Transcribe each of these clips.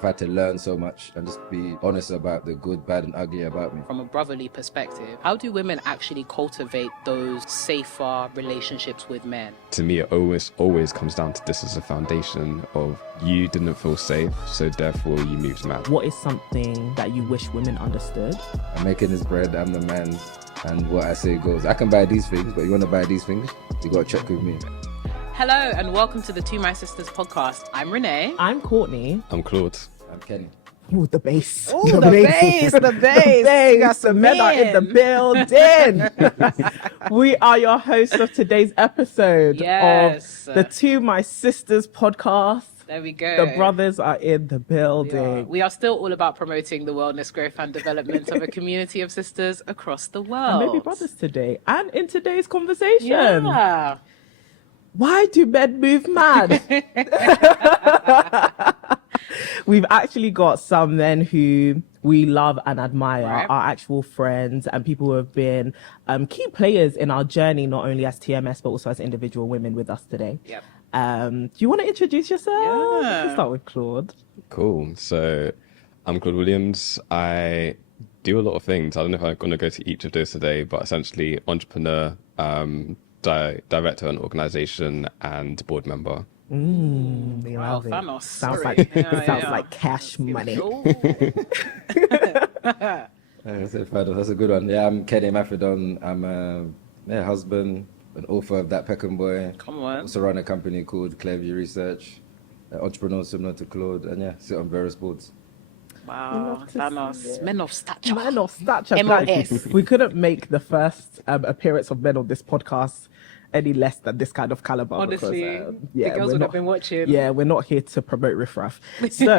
I've had to learn so much and just be honest about the good, bad and ugly about me. From a brotherly perspective, how do women actually cultivate those safer relationships with men? To me, it always comes down to this as a foundation of you didn't feel safe, so therefore you moved mad. What is something that you wish women understood? I'm making this bread, I'm the man, and what I say goes. I can buy these things, but you want to buy these things, you got to check with me. Hello and welcome to the To My Sisters podcast. I'm Renee. I'm Courtney. I'm Claude. I'm Kenny. Ooh, the bass. Ooh, the bass. The bass. The men are in the building. We are your hosts of today's episode of the To My Sisters podcast. There we go. The brothers are in the building. We are still all about promoting the wellness, growth and development of a community of sisters across the world. And maybe brothers today. And in today's conversation. Yeah. Why do men move mad? We've actually got some men who we love and admire, our actual friends and people who have been key players in our journey, not only as TMS, but also as individual women with us today. Yep. Do you want to introduce yourself? Yeah. Let's start with Claude. Cool. So I'm Claud Williams. I do a lot of things. I don't know if I'm going to go to each of those today, but essentially entrepreneur, director of an organization and board member. Wow, Thanos. Sounds like cash money. That's a good one. Yeah, I'm Kenny Mafedon. I'm a husband, an author of That Peckham Boy. Come on. Also run a company called Clearview Research. Entrepreneur similar to Claude, and sit on various boards. Wow, Thanos. Men of stature. Men of stature. MOS. We couldn't make the first appearance of men on this podcast any less than this kind of caliber. Honestly, because, the girls would have been watching. Yeah, we're not here to promote riffraff. So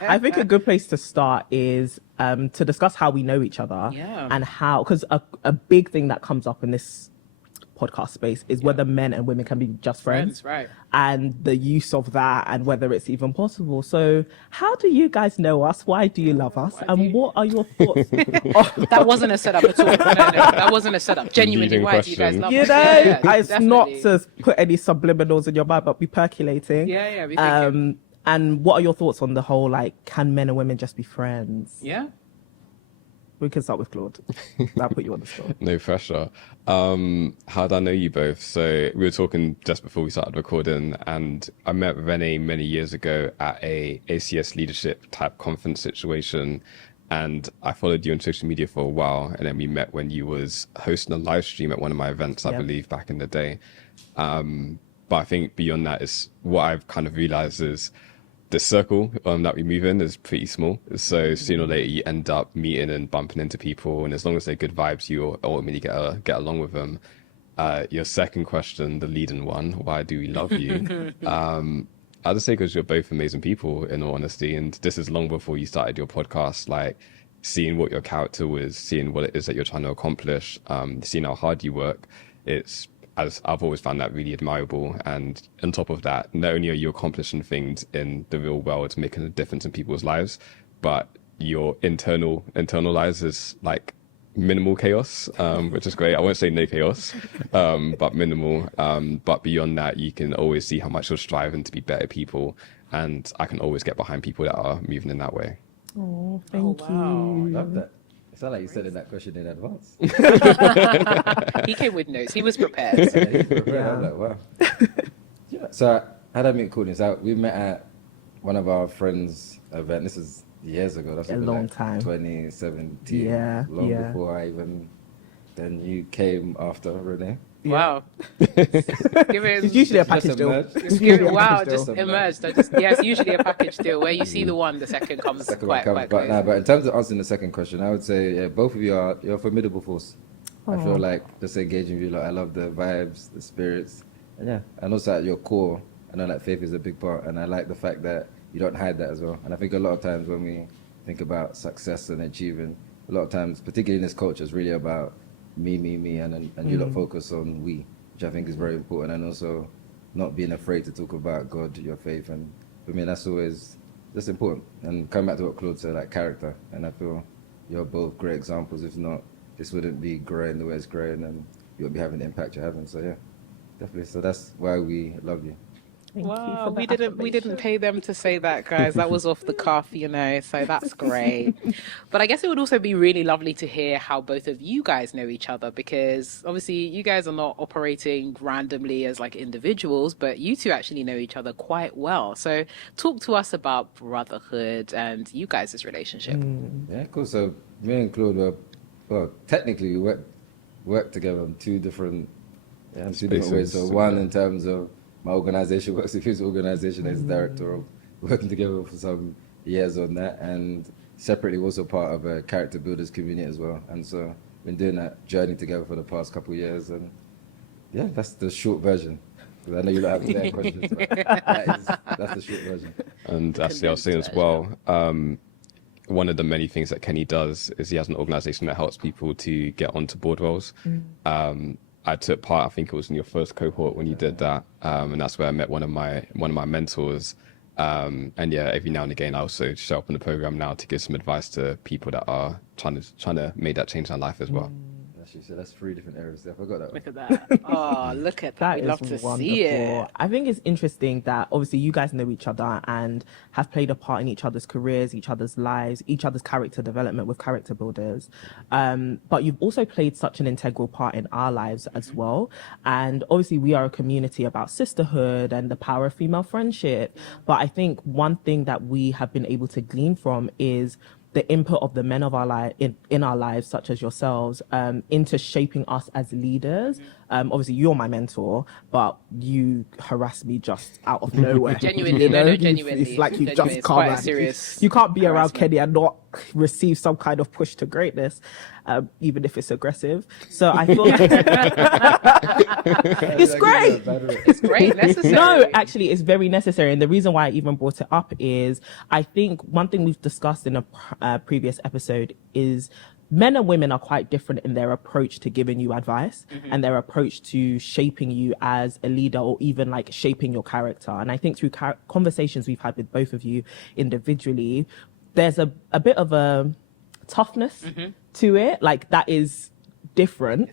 I think a good place to start is to discuss how we know each other and how, because a big thing that comes up in this podcast space is whether men and women can be just friends, right? And the use of that and whether it's even possible. So how do you guys know us? Why do you love us? And what are your thoughts? That wasn't a setup at all. No, that wasn't a setup. Genuinely, why do you guys love us? It's definitely. not to put any subliminals in your mind, but be percolating. Yeah, be thinking. And what are your thoughts on the whole, can men and women just be friends? Yeah. We can start with Claude. I'll put you on the spot. No pressure. How did I know you both? So we were talking just before we started recording, and I met Renee many years ago at a ACS leadership type conference situation. And I followed you on social media for a while. And then we met when you was hosting a live stream at one of my events, I believe, back in the day. But I think beyond that is what I've kind of realized is the circle that we move in is pretty small. So sooner or later you end up meeting and bumping into people, and as long as they're good vibes, you ultimately get along with them. Your second question, the leading one, why do we love you? I'd just say because you're both amazing people, in all honesty, and this is long before you started your podcast, seeing what your character was, seeing what it is that you're trying to accomplish, seeing how hard you work. As I've always found that really admirable. And on top of that, not only are you accomplishing things in the real world, making a difference in people's lives, but your internal lives is minimal chaos, which is great. I won't say no chaos, but minimal. But beyond that, you can always see how much you're striving to be better people. And I can always get behind people that are moving in that way. Oh, thank you. Love that. It sounds like you said that question in advance. He came with notes. He was prepared. I'm like, wow. So how did I meet Courtney? So we met at one of our friends' event. This is years ago. That's a long time. 2017. Yeah. Before then you came after Renee. Wow. It's usually a package deal. Wow, just emerged. It's usually a package deal where you see the one, the second comes quite close. But in terms of answering the second question, I would say both of you're a formidable force. I feel like just engaging with you, I love the vibes, the spirits, and also at your core, I know faith is a big part, and I like the fact that you don't hide that as well. And I think a lot of times when we think about success and achieving, a lot of times, particularly in this culture, it's really about me, and you lot focus on we, which I think is very important, and also not being afraid to talk about God, your faith, and for me that's important. And coming back to what Claude said, character, and I feel you're both great examples. If not, this wouldn't be growing the way it's growing, and you wouldn't be having the impact you're having. So yeah, definitely. So that's why we love you. Thank you Wow, for the we didn't affirmation. pay them to say that, guys. That was off the cuff, so that's great. But I guess it would also be really lovely to hear how both of you guys know each other, because obviously you guys are not operating randomly as like individuals, but you two actually know each other quite well. So talk to us about Brotherhood and you guys' relationship. Yeah, cool. So me and Claude were, well, technically we worked together on two different ways. Spaces, So one yeah. in terms of my organization works with his organization as director of working together for some years on that, and separately also part of a character builders community as well. And so been doing that journey together for the past couple of years, and yeah, that's the short version. 'Cause I know you don't have any questions, but that's the short version. And actually, I was saying as well, one of the many things that Kenny does is he has an organization that helps people to get onto board roles. I took part, I think it was in your first cohort when you did that, and that's where I met one of my mentors. And yeah, every now and again, I also show up on the program now to give some advice to people that are trying to make that change in their life as well. So that's 3 different areas. I forgot that one. Look at that. Oh, look at that. We'd love to see it. I think it's interesting that obviously you guys know each other and have played a part in each other's careers, each other's lives, each other's character development with character builders. But you've also played such an integral part in our lives as well. And obviously we are a community about sisterhood and the power of female friendship. But I think one thing that we have been able to glean from is the input of the men of our life in our lives, such as yourselves, into shaping us as leaders. Obviously, you're my mentor, but you harass me just out of nowhere. Genuinely, no, genuinely. It's like you Genuinely, just it's can't. quite serious You can't be around harassment. Kenny and not receive some kind of push to greatness, even if it's aggressive. So I feel like it's great. It's great, necessary. No, actually, it's very necessary. And the reason why I even brought it up is I think one thing we've discussed in a previous episode is men and women are quite different in their approach to giving you advice and their approach to shaping you as a leader, or even like shaping your character. And I think through conversations we've had with both of you individually, there's a bit of a toughness to it, like that is different.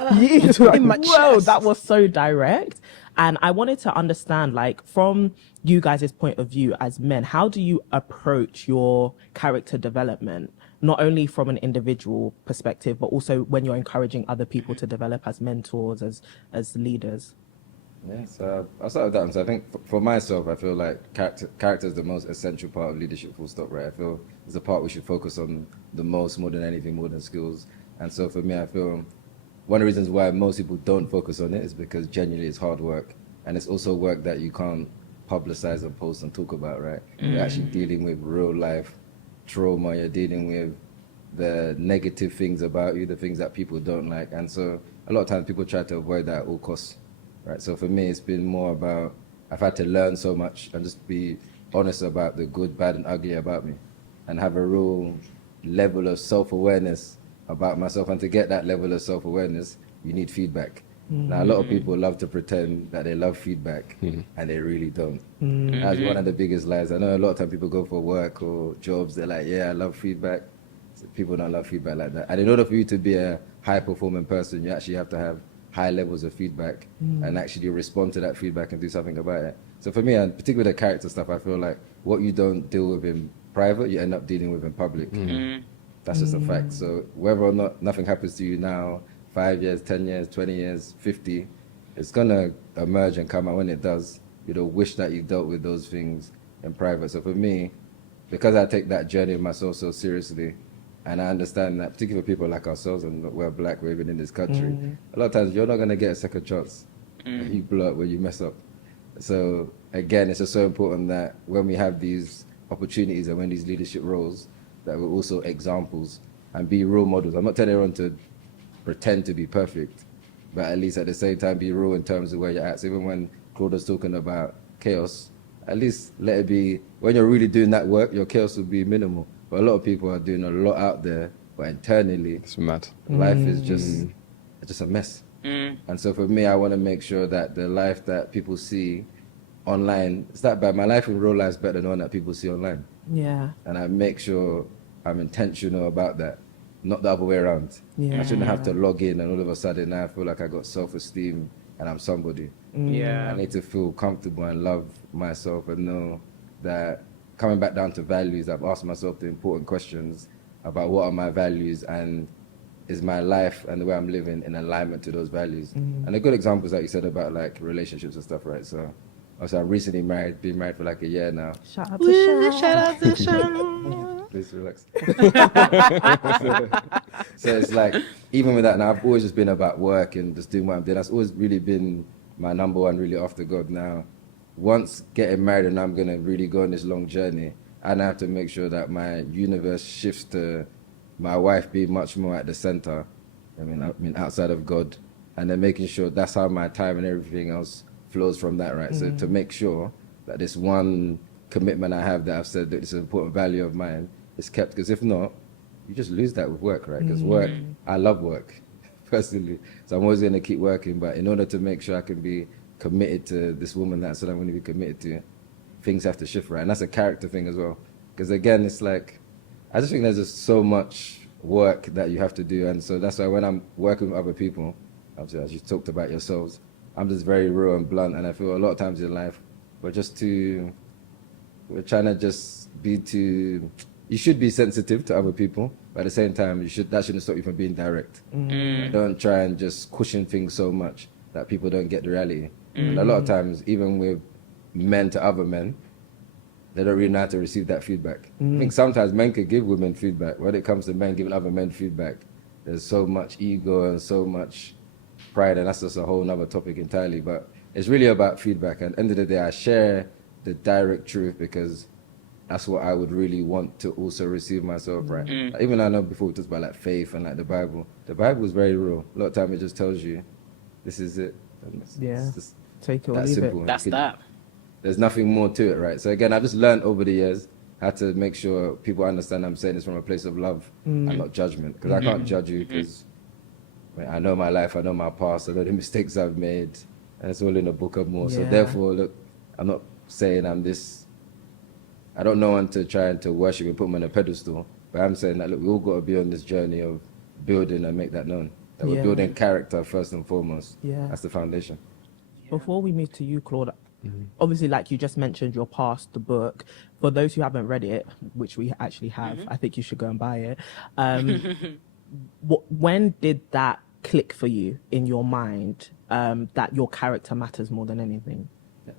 It's like, in my whoa, chest. that was so direct. And I wanted to understand, like, from you guys' point of view as men, how do you approach your character development, not only from an individual perspective, but also when you're encouraging other people to develop as mentors, as leaders? Yeah, so I'll start with that one. So I think for myself, I feel like character is the most essential part of leadership, full stop, right? I feel it's the part we should focus on the most, more than anything, more than skills. And so for me, I feel one of the reasons why most people don't focus on it is because genuinely it's hard work. And it's also work that you can't publicize and post and talk about, right? You're actually dealing with real life trauma. You're dealing with the negative things about you, the things that people don't like. And so a lot of times people try to avoid that at all costs, right? So for me, it's been more about, I've had to learn so much and just be honest about the good, bad, and ugly about me, and have a real level of self-awareness about myself. And to get that level of self-awareness, you need feedback. Now, a lot of people love to pretend that they love feedback, and they really don't. That's one of the biggest lies. I know a lot of times people go for work or jobs, they're like, yeah, I love feedback. So people don't love feedback like that. And in order for you to be a high-performing person, you actually have to have high levels of feedback and actually respond to that feedback and do something about it. So for me, and particularly the character stuff, I feel like what you don't deal with in private, you end up dealing with in public. That's just a fact. So whether or not nothing happens to you now, 5 years, 10 years, 20 years, 50, it's going to emerge and come out. When it does, you'll wish that you dealt with those things in private. So for me, because I take that journey of myself so seriously, and I understand that particularly for people like ourselves, and we're black, we're even in this country, a lot of times you're not going to get a second chance. You blow up when you mess up. So again, it's just so important that when we have these opportunities and when these leadership roles, that we're also examples and be role models. I'm not telling everyone to pretend to be perfect, but at least at the same time be real in terms of where you're at. So even when Claude was talking about chaos, at least let it be, when you're really doing that work, your chaos will be minimal. But a lot of people are doing a lot out there, but internally, It's mad. life is just a mess. And so for me, I want to make sure that the life that people see online, it's that bad. My life in real life is better than the one that people see online. Yeah. And I make sure I'm intentional about that. Not the other way around. Yeah. I shouldn't have to log in and all of a sudden now I feel like I got self-esteem and I'm somebody. Yeah. I need to feel comfortable and love myself and know that coming back down to values, I've asked myself the important questions about what are my values and is my life and the way I'm living in alignment to those values. And a good example is that you said about like relationships and stuff, right? So also I'm recently married, been married for like a year now. Shout out to Shout. Please relax. So it's like, even with that now, I've always just been about work and just doing what I'm doing. That's always really been my number one, really, after God. Now, once getting married and I'm going to really go on this long journey, and I have to make sure that my universe shifts to my wife being much more at the center. I mean, outside of God, and then making sure that's how my time and everything else flows from that, right? So to make sure that this one commitment I have that I've said that it's an important value of mine is kept, because if not, you just lose that with work, right? Because work, I love work personally, so I'm always going to keep working, but in order to make sure I can be committed to this woman that I said I'm going to be committed to, things have to shift, right? And that's a character thing as well, because again, it's like, I just think there's just so much work that you have to do, and so that's why when I'm working with other people, obviously as you talked about yourselves, I'm just very real and blunt, and I feel a lot of times in life we're trying to just be too, you should be sensitive to other people, but at the same time that shouldn't stop you from being direct. Don't try and just cushion things so much that people don't get the reality. And a lot of times, even with men to other men, they don't really know how to receive that feedback. I think sometimes men could give women feedback. When it comes to men giving other men feedback, there's so much ego and so much pride, and that's just a whole nother topic entirely. But it's really about feedback. And at the end of the day, I share the direct truth because that's what I would really want to also receive myself, right? Like, even I know before we talked about like faith and like the Bible is very real. A lot of time it just tells you, this is it. And it's just take it or that leave simple. it. That's that. There's nothing more to it, right? So again, I've just learned over the years how to make sure people understand I'm saying this from a place of love and not judgment. Because I can't judge you because I know my life, I know my past, I know the mistakes I've made, and it's all in the book of more. So therefore, look, I'm not saying I'm this, I don't know one to try and to worship and put them on a pedestal, but I'm saying that, look, we all got to be on this journey of building and make that known. That we're building character first and foremost. That's the foundation. Before we move to you, Claude, obviously, like you just mentioned, you're past the book. For those who haven't read it, which we actually have, I think you should go and buy it. When did that click for you in your mind, that your character matters more than anything?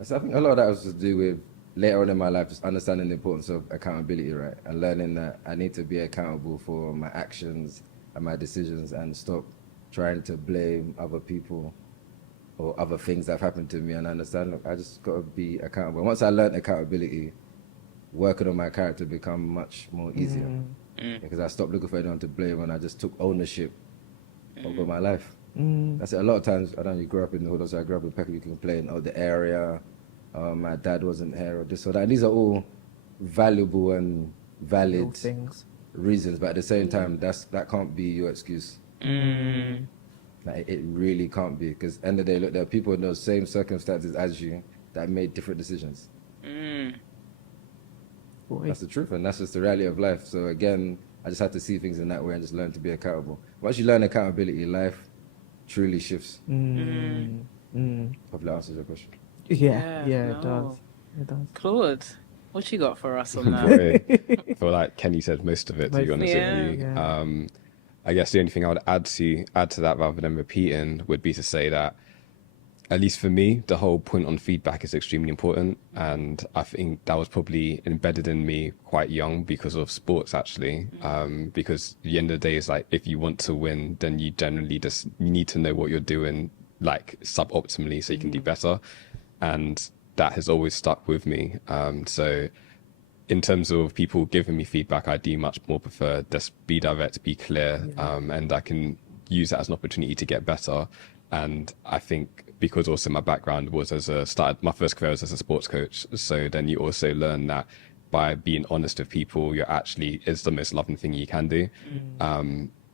So I think a lot of that was to do with later on in my life, just understanding the importance of accountability, right? And learning that I need to be accountable for my actions and my decisions and stop trying to blame other people or other things that have happened to me, and understand, look, I just got to be accountable. Once I learned accountability, working on my character become much more easier because I stopped looking for anyone to blame and I just took ownership over my life. That's it. A lot of times, I don't know, you grew up in the hood, so I grew up in Peckham, you complain, oh, the area, my dad wasn't here, or this or that. And these are all valuable and valid things, reasons, but at the same time, that can't be your excuse. Like, it really can't be, because end of the day, look, there are people in those same circumstances as you that made different decisions. That's the truth, and that's just the reality of life. So again, I just had to see things in that way and just learn to be accountable. Once you learn accountability, life truly shifts. Hopefully that answers your question. It does. Claude, what you got for us on that? I feel like Kenny said most of it, to be honest with you. I guess the only thing I would add to that, rather than repeating, would be to say that, at least for me, the whole point on feedback is extremely important. And I think that was probably embedded in me quite young because of sports, actually. Because at the end of the day, it's like, if you want to win, then you generally just need to know what you're doing, like suboptimally, so you can do better. And that has always stuck with me. So in terms of people giving me feedback, I do much more prefer just be direct, be clear, and I can use that as an opportunity to get better. And I think because also my background was my first career was as a sports coach. So then you also learn that by being honest with people, is the most loving thing you can do.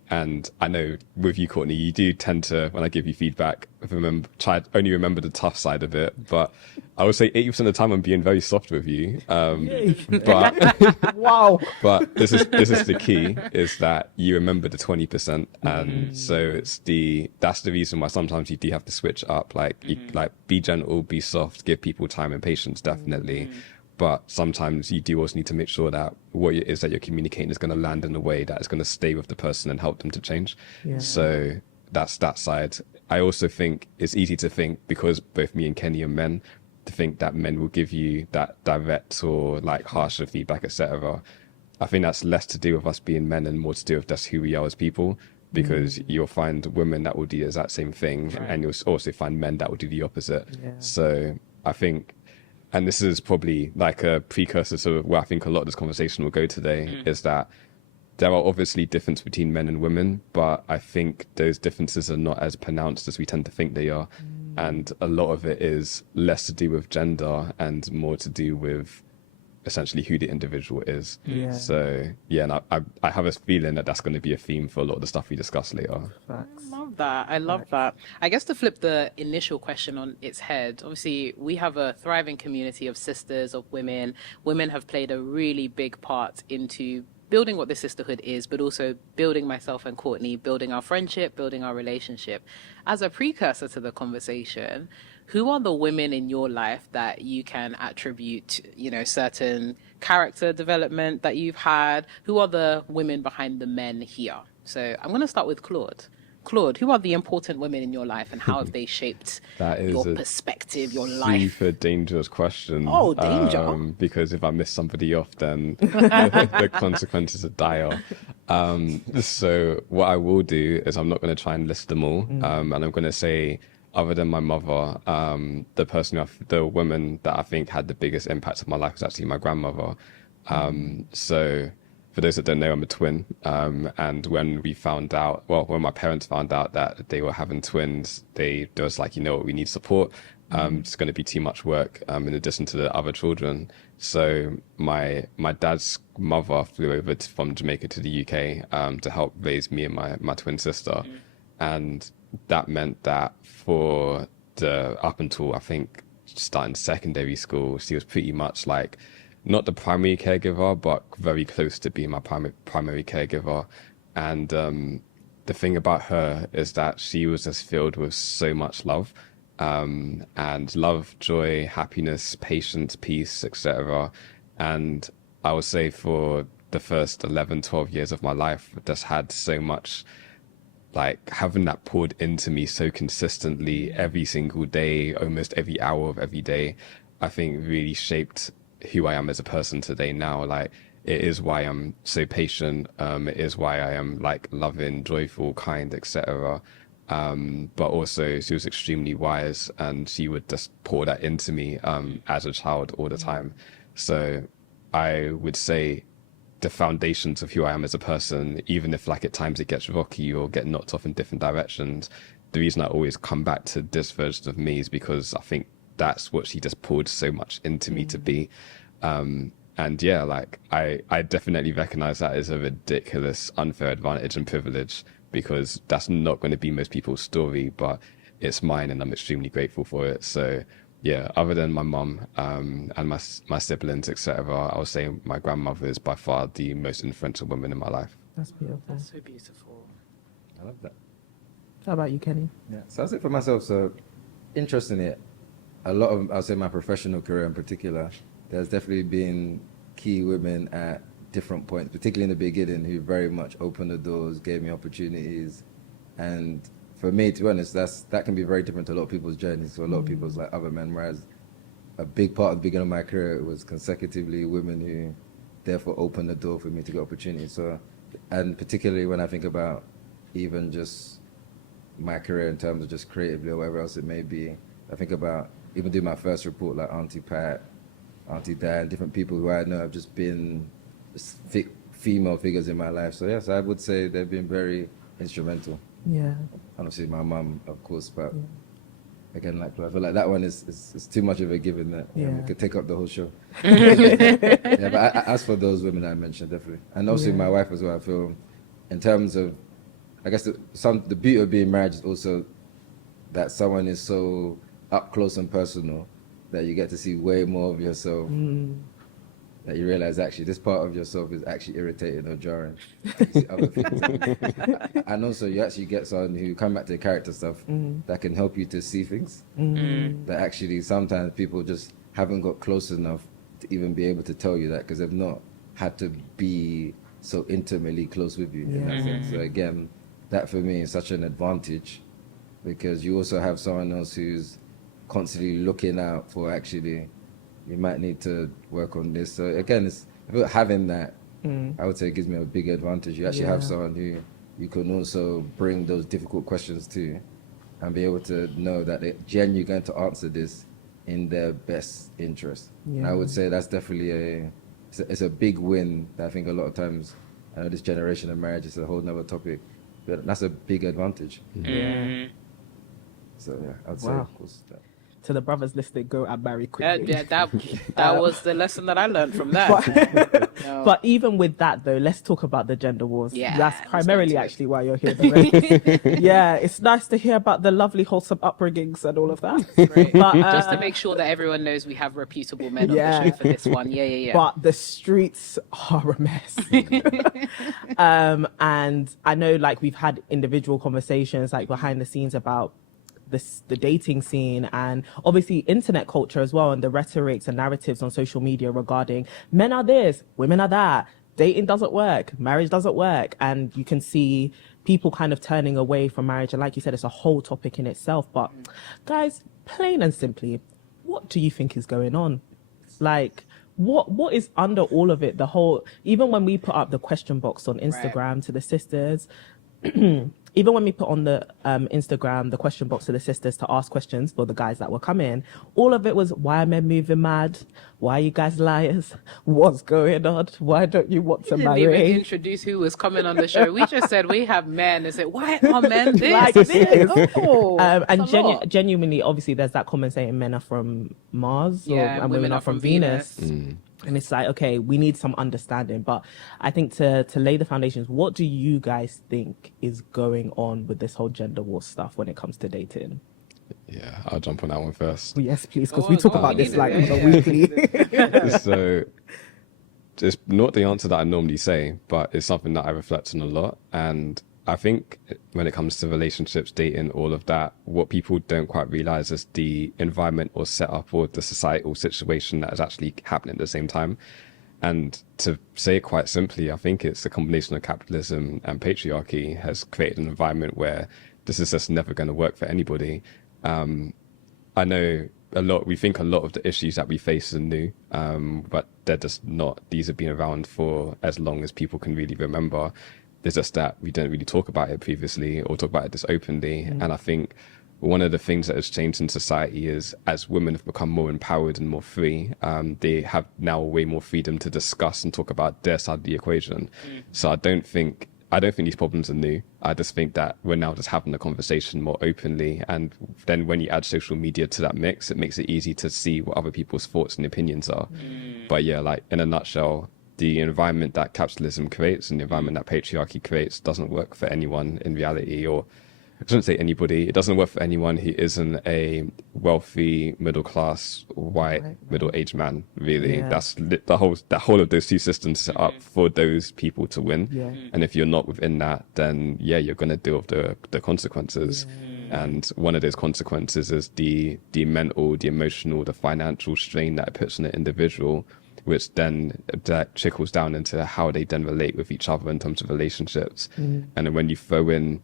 And I know with you, Courtney, you do tend to, when I give you feedback, only remember the tough side of it. But I would say 80% of the time I'm being very soft with you. But Wow. but this is the key, is that you remember the 20%, and so that's the reason why sometimes you do have to switch up. Like be gentle, be soft, give people time and patience, definitely. But sometimes you do also need to make sure that what it is that you're communicating is going to land in a way that is going to stay with the person and help them to change. Yeah. So that's that side. I also think it's easy to think, because both me and Kenny are men, to think that men will give you that direct or like harsher feedback, etc. I think that's less to do with us being men and more to do with just who we are as people, because you'll find women that will do the exact same thing, and you'll also find men that will do the opposite. Yeah. So I think, and this is probably like a precursor to where I think a lot of this conversation will go today, is that there are obviously differences between men and women, but I think those differences are not as pronounced as we tend to think they are. And a lot of it is less to do with gender and more to do with essentially who the individual is. Yeah. So yeah, and I have a feeling that that's going to be a theme for a lot of the stuff we discuss later. Facts. I love that. I love that. I guess to flip the initial question on its head, obviously we have a thriving community of sisters, of women. Women have played a really big part into building what the sisterhood is, but also building myself and Courtney, building our friendship, building our relationship. As a precursor to the conversation, who are the women in your life that you can attribute, certain character development that you've had? Who are the women behind the men here? So I'm going to start with Claude. Claude, who are the important women in your life, and how have they shaped your perspective, your life? Super dangerous question. Oh, danger! Because if I miss somebody off, then the consequences are dire. So what I will do is I'm not going to try and list them all, and I'm going to say, other than my mother, the woman that I think had the biggest impact on my life was actually my grandmother. So for those that don't know, I'm a twin. And when my parents found out that they were having twins, they was like, we need support. It's going to be too much work in addition to the other children. So my dad's mother flew over from Jamaica to the UK to help raise me and my twin sister. And that meant that for up until I think starting secondary school, she was pretty much like not the primary caregiver, but very close to being my primary caregiver. And the thing about her is that she was just filled with so much love, and love, joy, happiness, patience, peace, etc. And I would say for the first 11, 12 years of my life, I just had so much, like having that poured into me so consistently every single day, almost every hour of every day, I think really shaped who I am as a person today now. Like, it is why I'm so patient. It is why I am like loving, joyful, kind, etc. But also she was extremely wise, and she would just pour that into me as a child all the time. So I would say the foundations of who I am as a person, even if like at times it gets rocky or get knocked off in different directions, the reason I always come back to this version of me is because I think that's what she just poured so much into me to be. And yeah, like I definitely recognize that as a ridiculous, unfair advantage and privilege, because that's not going to be most people's story, but it's mine, and I'm extremely grateful for it. So yeah, other than my mum and my siblings, etc., I would say my grandmother is by far the most influential woman in my life. That's beautiful. That's so beautiful. I love that. How about you, Kenny? Yeah, so I'll say for myself, so interestingly, a lot of, I'll say my professional career in particular, there's definitely been key women at different points, particularly in the beginning, who very much opened the doors, gave me opportunities. And for me, to be honest, that can be very different to a lot of people's journeys. So a lot of people's like other men, whereas a big part of the beginning of my career was consecutively women who therefore opened the door for me to get opportunities. So, and particularly when I think about even just my career in terms of just creatively or whatever else it may be, I think about even doing my first report, like Auntie Pat, Auntie Dan, different people who I know have just been female figures in my life. So yes, I would say they've been very instrumental. Yeah. Honestly, my mum, of course, but again, like I feel like that one is too much of a given that we could take up the whole show. But as for those women I mentioned, definitely, and also my wife as well. I feel, in terms of I guess the beauty of being married is also that someone is so up close and personal that you get to see way more of yourself. That you realize actually this part of yourself is actually irritating or jarring. You see other things. And also you actually get someone who come back to the character stuff that can help you to see things that actually sometimes people just haven't got close enough to even be able to tell you that because they've not had to be so intimately close with you in that sense. So again, that for me is such an advantage because you also have someone else who's constantly looking out for actually you might need to work on this. So again, it's having that, I would say it gives me a big advantage. You actually have someone who you can also bring those difficult questions to and be able to know that they're genuinely going to answer this in their best interest. And I would say that's definitely it's a big win that I think a lot of times, I know this generation of marriage is a whole nother topic, but that's a big advantage. So yeah, I would say of course that. To the brothers listening, go and marry quickly. That was the lesson that I learned from that. But even with that, though, let's talk about the gender wars. Yeah, that's primarily actually why you're here. Yeah, it's nice to hear about the lovely, wholesome upbringings and all of that. Great. But, just to make sure that everyone knows we have reputable men on the show for this one. Yeah. But the streets are a mess. And I know, like, we've had individual conversations, like, behind the scenes about the dating scene and obviously internet culture as well, and the rhetorics and narratives on social media regarding men are this, women are that, dating doesn't work, marriage doesn't work, and you can see people kind of turning away from marriage. And like you said, it's a whole topic in itself. But guys, plain and simply, what do you think is going on? Like, what is under all of it? The whole, even when we put up the question box on Instagram to the sisters, even when we put on the Instagram, the question box to the sisters to ask questions for the guys that were coming, all of it was, why are men moving mad? Why are you guys liars? What's going on? Why don't you want to marry? We didn't even introduce who was coming on the show. We just said we have men and said, why are men this? Like this. Oh, and genuinely, obviously, there's that comment saying men are from Mars and women are from Venus. And it's like, okay, we need some understanding. But I think to lay the foundations, what do you guys think is going on with this whole gender war stuff when it comes to dating? Yeah, I'll jump on that one first. Yes, please, because we talk about this like on a weekly. So it's not the answer that I normally say, but it's something that I reflect on a lot. And I think when it comes to relationships, dating, all of that, what people don't quite realize is the environment or setup or the societal situation that is actually happening at the same time. And to say it quite simply, I think it's a combination of capitalism and patriarchy has created an environment where this is just never going to work for anybody. I know we think a lot of the issues that we face are new, but they're just not. These have been around for as long as people can really remember. It's just that we don't really talk about it previously or talk about it this openly. And I think one of the things that has changed in society is as women have become more empowered and more free, they have now way more freedom to discuss and talk about their side of the equation. So I don't think these problems are new. I just think that we're now just having the conversation more openly. And then when you add social media to that mix, it makes it easy to see what other people's thoughts and opinions are. But yeah, like in a nutshell, the environment that capitalism creates and the environment that patriarchy creates doesn't work for anyone in reality, or I shouldn't say anybody. It doesn't work for anyone who isn't a wealthy, middle-class, white, middle-aged man, really. That's the whole of those two systems set up for those people to win. And if you're not within that, then yeah, you're going to deal with the consequences. And one of those consequences is the mental, the emotional, the financial strain that it puts on an individual, which then that trickles down into how they then relate with each other in terms of relationships. And then when you throw in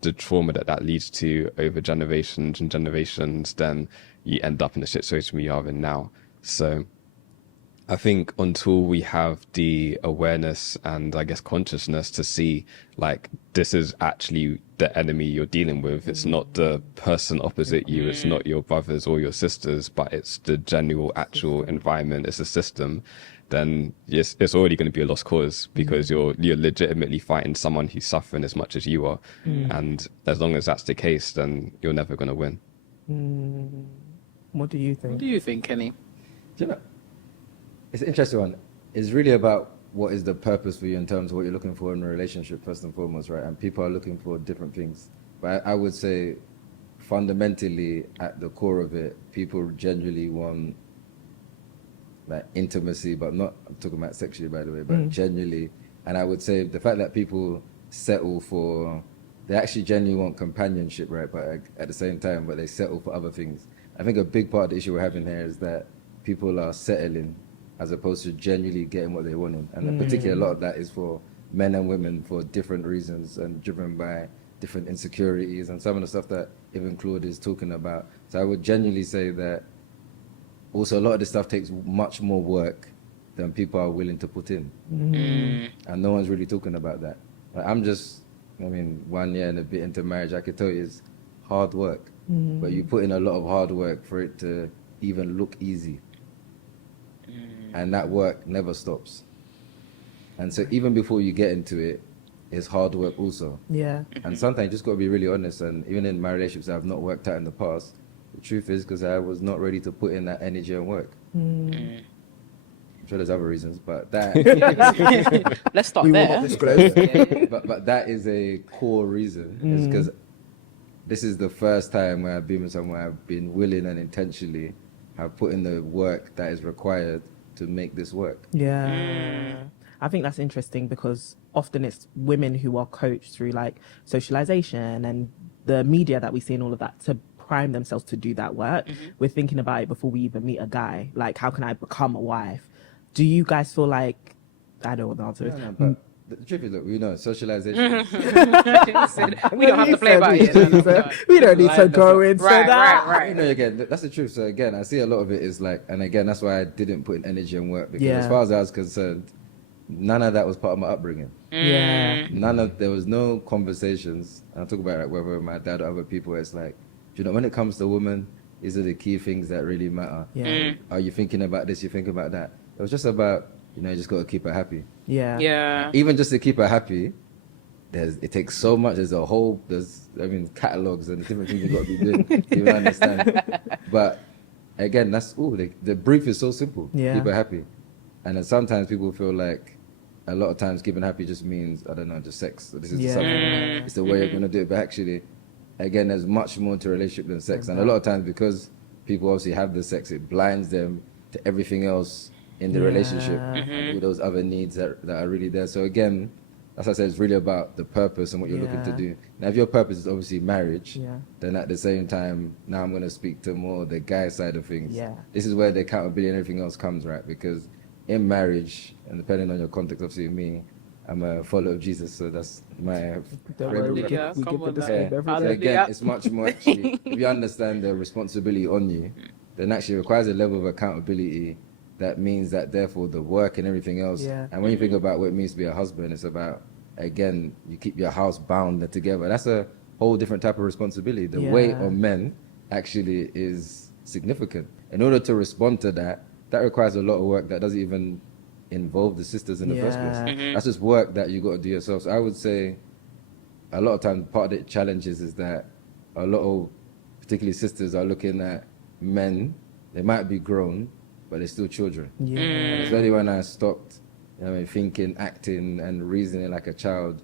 the trauma that leads to over generations and generations, then you end up in the situation we are in now. So I think until we have the awareness and I guess consciousness to see like this is actually the enemy you're dealing with, it's not the person opposite you, it's not your brothers or your sisters, but it's the general actual environment, it's a system, then it's already going to be a lost cause because you're legitimately fighting someone who's suffering as much as you are. And as long as that's the case, then you're never going to win. What do you think? What do you think, Kenny? Do you know, it's an interesting one. It's really about what is the purpose for you in terms of what you're looking for in a relationship, first and foremost, right? And people are looking for different things. But I would say fundamentally at the core of it, people genuinely want like intimacy, but not, I'm talking about sexually, by the way, but genuinely. And I would say the fact that people settle for, they actually genuinely want companionship, right? But at the same time, but they settle for other things. I think a big part of the issue we're having here is that people are settling as opposed to genuinely getting what they wanted. And particularly a lot of that is for men and women for different reasons and driven by different insecurities and some of the stuff that even Claude is talking about. So I would genuinely say that also a lot of this stuff takes much more work than people are willing to put in. And no one's really talking about that. Like, I'm just, 1 year and a bit into marriage, I can tell you it's hard work. But you put in a lot of hard work for it to even look easy. And that work never stops. And so even before you get into it, it's hard work also. Yeah. And sometimes you just got to be really honest. And even in my relationships that have not worked out in the past, the truth is because I was not ready to put in that energy and work. I'm sure there's other reasons, but that... Let's start there. But that is a core reason. Is because this is the first time where I've been with someone I've been willing and intentionally have put in the work that is required to make this work. Yeah. I think that's interesting because often it's women who are coached through like socialization and the media that we see and all of that to prime themselves to do that work. We're thinking about it before we even meet a guy. Like, how can I become a wife? Do you guys feel like, I don't know what the answer is. No, but the truth is, look, we know socialization. We don't have to play about it. We don't need to go into that. Right. You know, again, that's the truth. So again, I see a lot of it is like, and again, that's why I didn't put in energy and work because as far as I was concerned, none of that was part of my upbringing. Yeah. There was no conversations. And I talk about like whether my dad or other people, it's like, when it comes to women, these are the key things that really matter. Yeah. Are you thinking about this? You think about that? It was just about, you just got to keep her happy. Yeah. Yeah. Even just to keep her happy, it takes so much. There's catalogs and different things you've got to be doing to even understand. But again, that's the brief is so simple. Yeah. Keep her happy. And then sometimes people feel like a lot of times keeping happy just means, I don't know, just sex. So this is the something. It's the way you're going to do it. But actually, again, there's much more to a relationship than sex. And a lot of times because people obviously have the sex, it blinds them to everything else in the relationship and all those other needs that are really there. So again, as I said, it's really about the purpose and what you're looking to do. Now, if your purpose is obviously marriage, then at the same time, now I'm going to speak to more the guy side of things. Yeah. This is where the accountability and everything else comes, right? Because in marriage, and depending on your context, obviously me, I'm a follower of Jesus, so that's my... Don't worry, we give the disclaimer every So day. again, it's much more actually, if you understand the responsibility on you, then actually it requires a level of accountability that means that therefore the work and everything else, and when you think about what it means to be a husband, it's about, again, you keep your house bound together. That's a whole different type of responsibility. The weight on men actually is significant. In order to respond to that, that requires a lot of work that doesn't even involve the sisters in the first place. That's just work that you got to do yourself. So I would say a lot of times part of the challenges is that a lot of particularly sisters are looking at men, they might be grown, but they're still children. And it's only when I stopped thinking, acting and reasoning like a child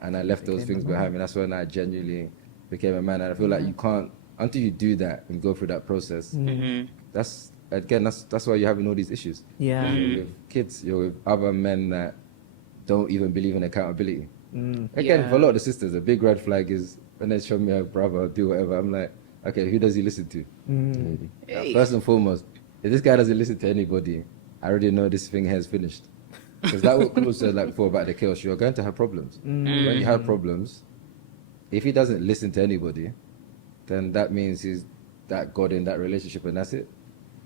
and I left those things behind me, that's when I genuinely became a man. And I feel like you can't, until you do that and go through that process, that's why you're having all these issues. Yeah. You're with kids, you're with other men that don't even believe in accountability. Again, for a lot of the sisters, a big red flag is when they show me a brother do whatever, I'm like, okay, who does he listen to? First and foremost, if this guy doesn't listen to anybody, I already know this thing has finished. Because that what Claude said like before about the chaos, you're going to have problems. When you have problems, if he doesn't listen to anybody, then that means he's that God in that relationship and that's it.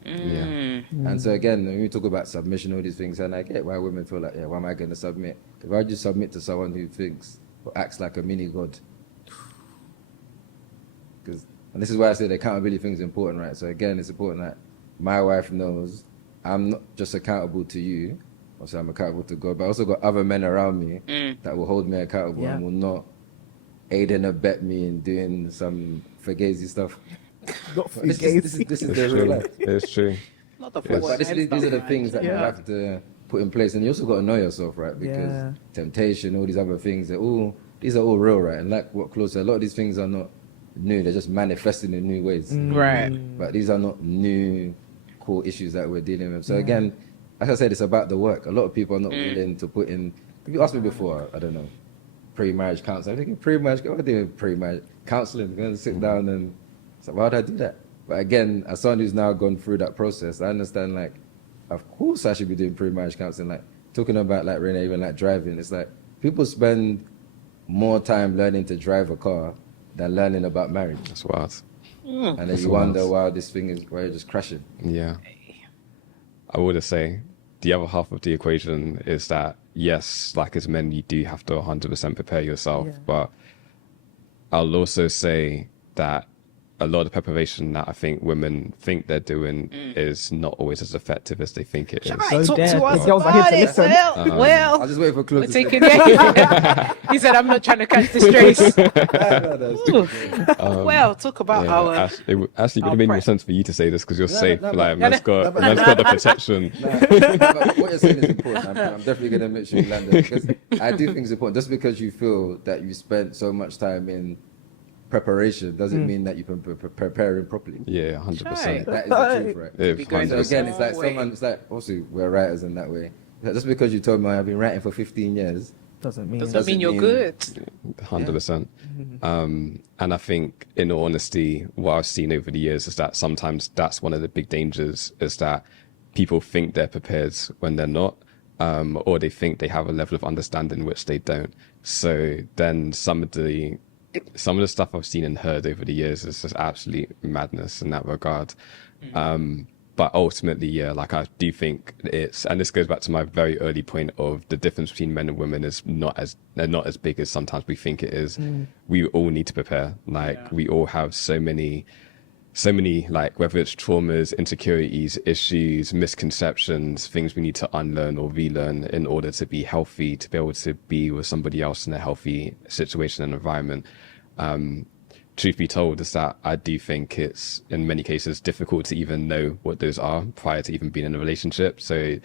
And so again, when we talk about submission, all these things, and I get why women feel like, why am I going to submit? If I just submit to someone who thinks or acts like a mini God. And this is why I say the accountability thing is important, right? So again, it's important that my wife knows I'm not just accountable to you, also I'm accountable to God, but I also got other men around me that will hold me accountable and will not aid and abet me in doing some fugazi stuff. Not This is the real life. It's true. Not the But these are the things that you have to put in place. And you also got to know yourself, right? Because Yeah. temptation, all these other things, these are all real, right? And like what Claude said, a lot of these things are not new. They're just manifesting in new ways. Right. But these are not new core issues that we're dealing with. So again, as I said, it's about the work. A lot of people are not willing to put in. If you asked me before, I don't know, pre-marriage counseling. I'm thinking pre-marriage, what am I doing with pre-marriage counseling? I'm going to sit down and it's like, why would I do that? But again, as someone who's now gone through that process, I understand, like, of course I should be doing pre-marriage counseling. Like, talking about, like, Renee, even like driving, it's like people spend more time learning to drive a car than learning about marriage. That's wild. And then you wonder why this thing is, why you're just crashing. Yeah. I would say the other half of the equation is that, yes, like as men, you do have to 100% prepare yourself. But I'll also say that a lot of preparation that I think women think they're doing is not always as effective as they think it is. Right, talk to us The girls are here to about it. listen. Well, I'll just wait for Claude we're to say. taking He said, I'm not trying to catch the strays. Well, talk about our... It would actually would have made more sense for you to say this because you're safe. no, like, no, man's got the protection. But what you're saying is important. I'm definitely going to make sure you land there, because I do think it's important. Just because you feel that you spent so much time in preparation doesn't mean that you can prepare it properly. Yeah, 100%. That is the truth, right? Yeah, Be going So 100%. again, it's like someone, it's like, obviously we're writers in that way. Just because you told me I've been writing for 15 years, Doesn't mean Doesn't mean you're good. 100%. And I think, in all honesty, what I've seen over the years is that sometimes that's one of the big dangers, is that people think they're prepared when they're not, or they think they have a level of understanding which they don't. So then some of the stuff I've seen and heard over the years is just absolute madness in that regard. But ultimately, yeah, like I do think and this goes back to my very early point of the difference between men and women is they're not as big as sometimes we think it is. We all need to prepare. Like we all have so many, like whether it's traumas, insecurities, issues, misconceptions, things we need to unlearn or relearn in order to be healthy, to be able to be with somebody else in a healthy situation and environment. Truth be told is that I do think it's in many cases difficult to even know what those are prior to even being in a relationship. So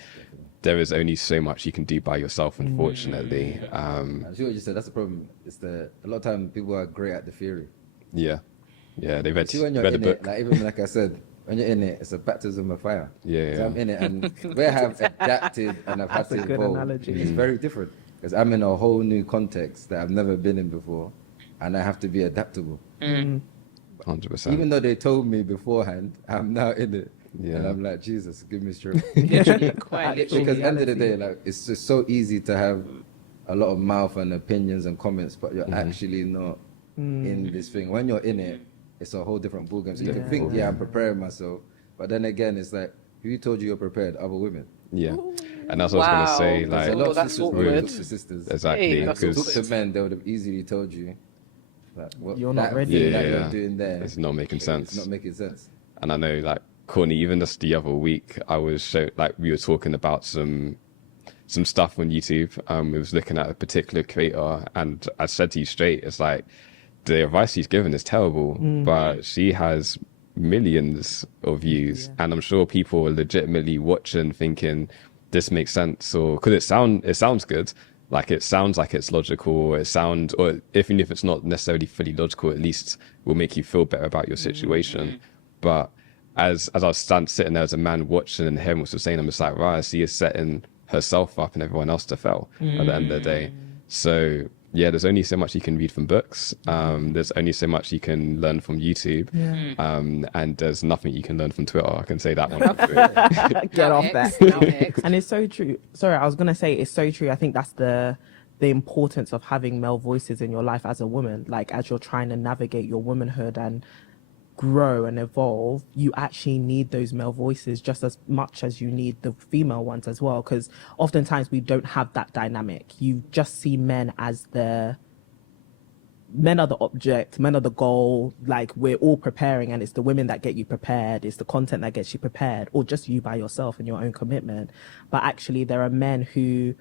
there is only so much you can do by yourself, unfortunately. I see what you said. That's the problem. A lot of times people are great at the theory. Yeah, they read See, when you're a in book. it, like even like I said, when you're in it, it's a baptism of fire. Yeah, So I'm in it, and where I've adapted and I've had That's a to good evolve, analogy. it's very different because I'm in a whole new context that I've never been in before, and I have to be adaptable. 100%. Even though they told me beforehand, I'm now in it, Yeah. and I'm like, Jesus, give me strength. Literally, quite literally. Because at the end of the day, like it's just so easy to have a lot of mouth and opinions and comments, but you're actually not in this thing. When you're in it, it's a whole different ballgame. So you can think, I'm preparing myself, but then again, it's like, who told you you're prepared? Other women. Yeah, and that's what I was going to say. There's a Like, lot of that's sisters awkward. who talk to sisters. exactly, Hey, that's Talk because to men, they would have easily told you that what You're not that ready. thing that Yeah. you're doing there, it's not making sense. it's not making sense. And I know, like, Courtney, even just the other week, we were talking about some stuff on YouTube. We was looking at a particular creator, and I said to you straight, it's like, the advice she's given is terrible, but she has millions of views, and I'm sure people are legitimately watching, thinking, this makes sense, or could it sounds good. Like it sounds like it's logical, or even if it's not necessarily fully logical, at least will make you feel better about your situation. But as I was sitting there as a man watching and hearing what she was saying, I'm just like, right, she is setting herself up and everyone else to fail at the end of the day. So yeah, there's only so much you can read from books. There's only so much you can learn from YouTube. And there's nothing you can learn from Twitter. I can say that one. Get Now off X, that. now X. And it's so true. Sorry, I was gonna say it's so true. I think that's the importance of having male voices in your life as a woman. Like as you're trying to navigate your womanhood and grow and evolve, you actually need those male voices just as much as you need the female ones as well. Because oftentimes we don't have that dynamic. You just see men as men are the object, men are the goal. Like we're all preparing, and it's the women that get you prepared. It's the content that gets you prepared, or just you by yourself and your own commitment. But actually, there are men who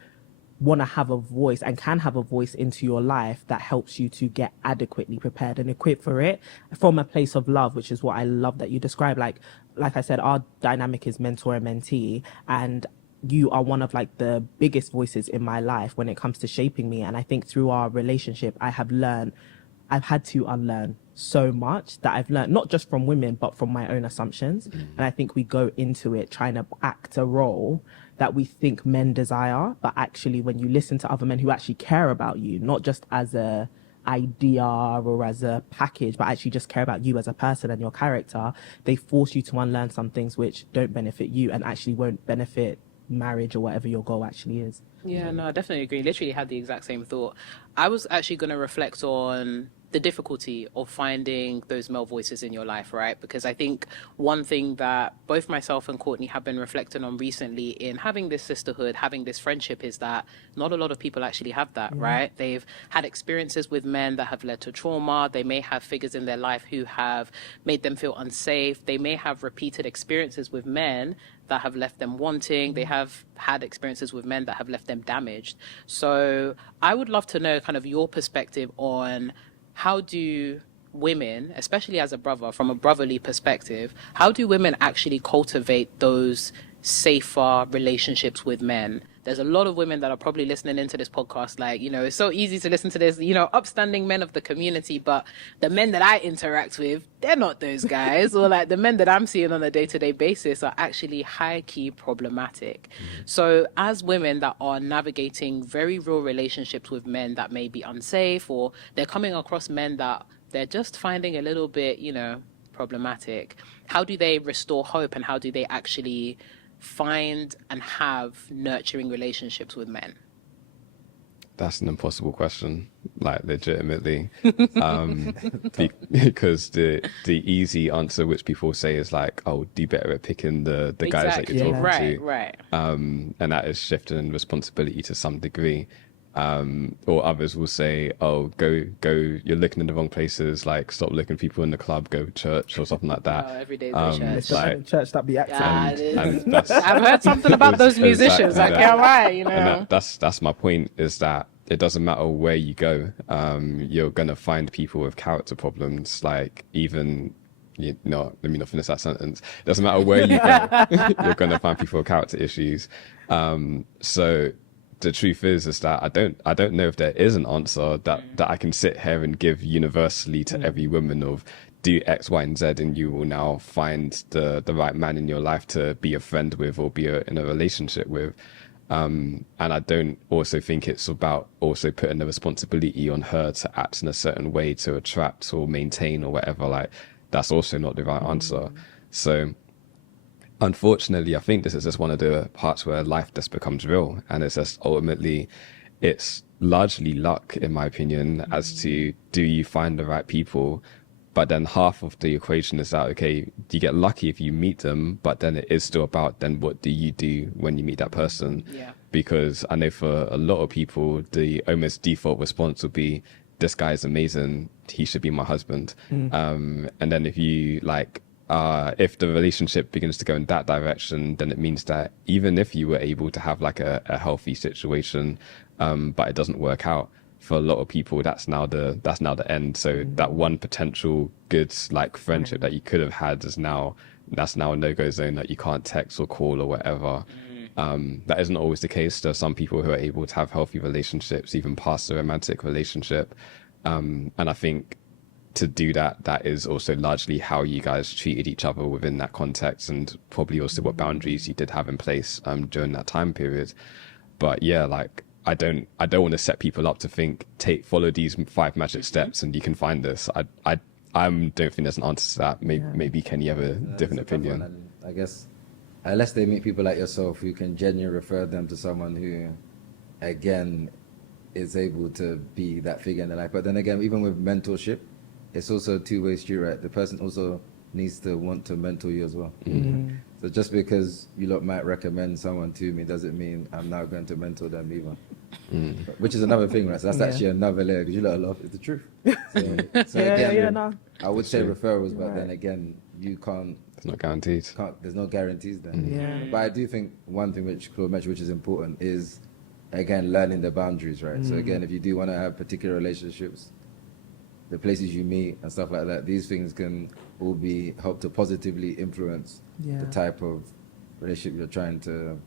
want to have a voice and can have a voice into your life that helps you to get adequately prepared and equipped for it from a place of love, which is what I love that you describe. Like I said, our dynamic is mentor and mentee, and you are one of like the biggest voices in my life when it comes to shaping me. And I think through our relationship, I've had to unlearn so much that I've learned, not just from women, but from my own assumptions. And I think we go into it trying to act a role that we think men desire. But actually, when you listen to other men who actually care about you, not just as a idea or as a package, but actually just care about you as a person and your character, they force you to unlearn some things which don't benefit you and actually won't benefit marriage or whatever your goal actually is. Yeah, no, I definitely agree. Literally had the exact same thought. I was actually going to reflect on the difficulty of finding those male voices in your life, right? Because I think one thing that both myself and Courtney have been reflecting on recently in having this sisterhood, having this friendship, is that not a lot of people actually have that, right? They've had experiences with men that have led to trauma. They may have figures in their life who have made them feel unsafe. They may have repeated experiences with men that have left them wanting. They have had experiences with men that have left them damaged. So I would love to know kind of your perspective on how do women, especially as a brother, from a brotherly perspective, how do women actually cultivate those safer relationships with men? There's a lot of women that are probably listening into this podcast like, you know, it's so easy to listen to this, you know, upstanding men of the community, but the men that I interact with, they're not those guys. Or like the men that I'm seeing on a day-to-day basis are actually high-key problematic. So as women that are navigating very real relationships with men that may be unsafe, or they're coming across men that they're just finding a little bit, you know, problematic, how do they restore hope, and how do they actually find and have nurturing relationships with men? That's an impossible question, like legitimately, because the easy answer which people say is like, oh, do better at picking the guys that you're talking to, right. And that is shifting responsibility to some degree. Or others will say, oh, go, you're looking in the wrong places, like stop looking at people in the club, go to church or something like that. Oh, every day go to church. Like, Church that be acting. and that's, I've heard something about those musicians. I can't lie, you know. And that's my point, is that it doesn't matter where you go. You're going to find people with character problems, like even... let me not finish that sentence. It doesn't matter where you go, you're going to find people with character issues. So the truth is that I don't know if there is an answer that I can sit here and give universally to every woman of do X, Y, and Z, and you will now find the right man in your life to be a friend with or be in a relationship with. And I don't also think it's about also putting the responsibility on her to act in a certain way to attract or maintain or whatever. Like, that's also not the right answer. So unfortunately, I think this is just one of the parts where life just becomes real, and it's just ultimately, it's largely luck, in my opinion, as to do you find the right people. But then half of the equation is that, okay, you get lucky if you meet them, but then it is still about then what do you do when you meet that person? Yeah. Because I know for a lot of people, the almost default response would be, this guy is amazing, he should be my husband. And then if you like, if the relationship begins to go in that direction, then it means that even if you were able to have like a healthy situation, but it doesn't work out, for a lot of people, that's now the end. So that one potential good like friendship that you could have had that's now a no-go zone, that you can't text or call or whatever. That isn't always the case. There are some people who are able to have healthy relationships even past a romantic relationship, and I think to do that is also largely how you guys treated each other within that context, and probably also what boundaries you did have in place during that time period. But yeah, like I don't want to set people up to think follow these 5 magic steps and you can find this. I don't think there's an answer to that. Maybe Kenny have a different opinion. And I guess unless they meet people like yourself who can genuinely refer them to someone who, again, is able to be that figure in their life. But then again, even with mentorship, it's also a two-way street, right? The person also needs to want to mentor you as well. So just because you lot might recommend someone to me doesn't mean I'm now going to mentor them either. Which is another thing, right? So that's actually another layer, because you lot love it's the truth. So again, I would say referrals, but then again, you can't. It's not guaranteed. There's no guarantees there. But I do think one thing which Claude mentioned, which is important, is again learning the boundaries, right? So again, if you do want to have particular relationships, the places you meet and stuff like that, these things can all help to positively influence the type of relationship you're trying to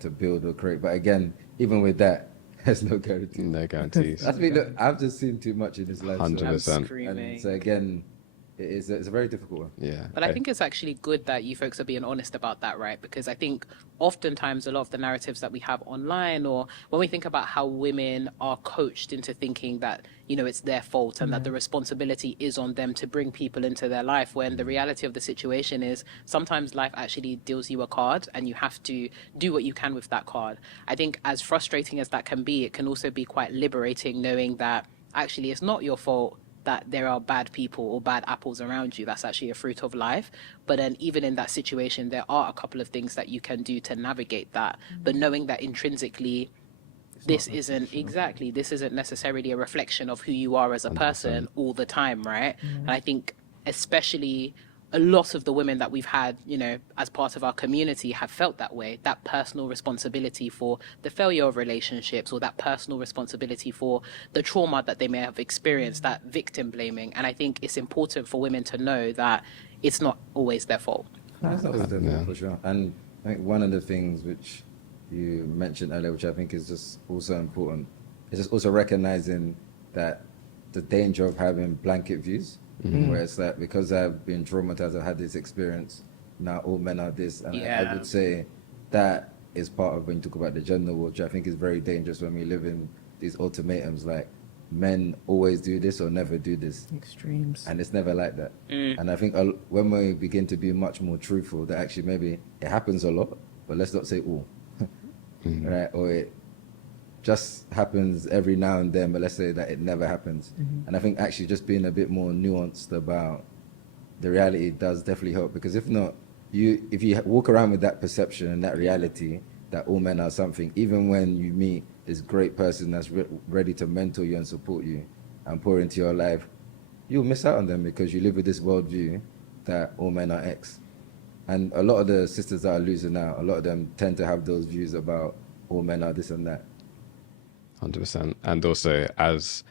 to build or create. But again, even with that, there's no guarantee. No guarantees. I mean, look, I've just seen too much in this life. 100%. And so again, it's a very difficult one. Yeah. But I think it's actually good that you folks are being honest about that, right? Because I think oftentimes a lot of the narratives that we have online, or when we think about how women are coached into thinking that, you know, it's their fault and that the responsibility is on them to bring people into their life, when the reality of the situation is sometimes life actually deals you a card and you have to do what you can with that card. I think as frustrating as that can be, it can also be quite liberating knowing that actually it's not your fault that there are bad people or bad apples around you. That's actually a fruit of life. But then even in that situation, there are a couple of things that you can do to navigate that. But knowing that intrinsically, this isn't necessarily a reflection of who you are as a person all the time, right? And I think especially a lot of the women that we've had, you know, as part of our community have felt that way, that personal responsibility for the failure of relationships, or that personal responsibility for the trauma that they may have experienced, that victim blaming. And I think it's important for women to know that it's not always their fault. That's not always their fault, for sure. And I think one of the things which you mentioned earlier, which I think is just also important, is just also recognizing that the danger of having blanket views. Where it's like, because I've been traumatized, I've had this experience, now all men are this. And I would say that is part of when you talk about the gender war, which I think is very dangerous when we live in these ultimatums, like men always do this or never do this. Extremes. And it's never like that. And I think when we begin to be much more truthful, that actually maybe it happens a lot, but let's not say all. Right? Or it just happens every now and then, but let's say that it never happens. And I think actually just being a bit more nuanced about the reality does definitely help, because if not, if you walk around with that perception and that reality that all men are something, even when you meet this great person that's ready to mentor you and support you and pour into your life, you'll miss out on them because you live with this worldview that all men are X. And a lot of the sisters that are losing out, a lot of them tend to have those views about all men are this and that. 100%. And also, as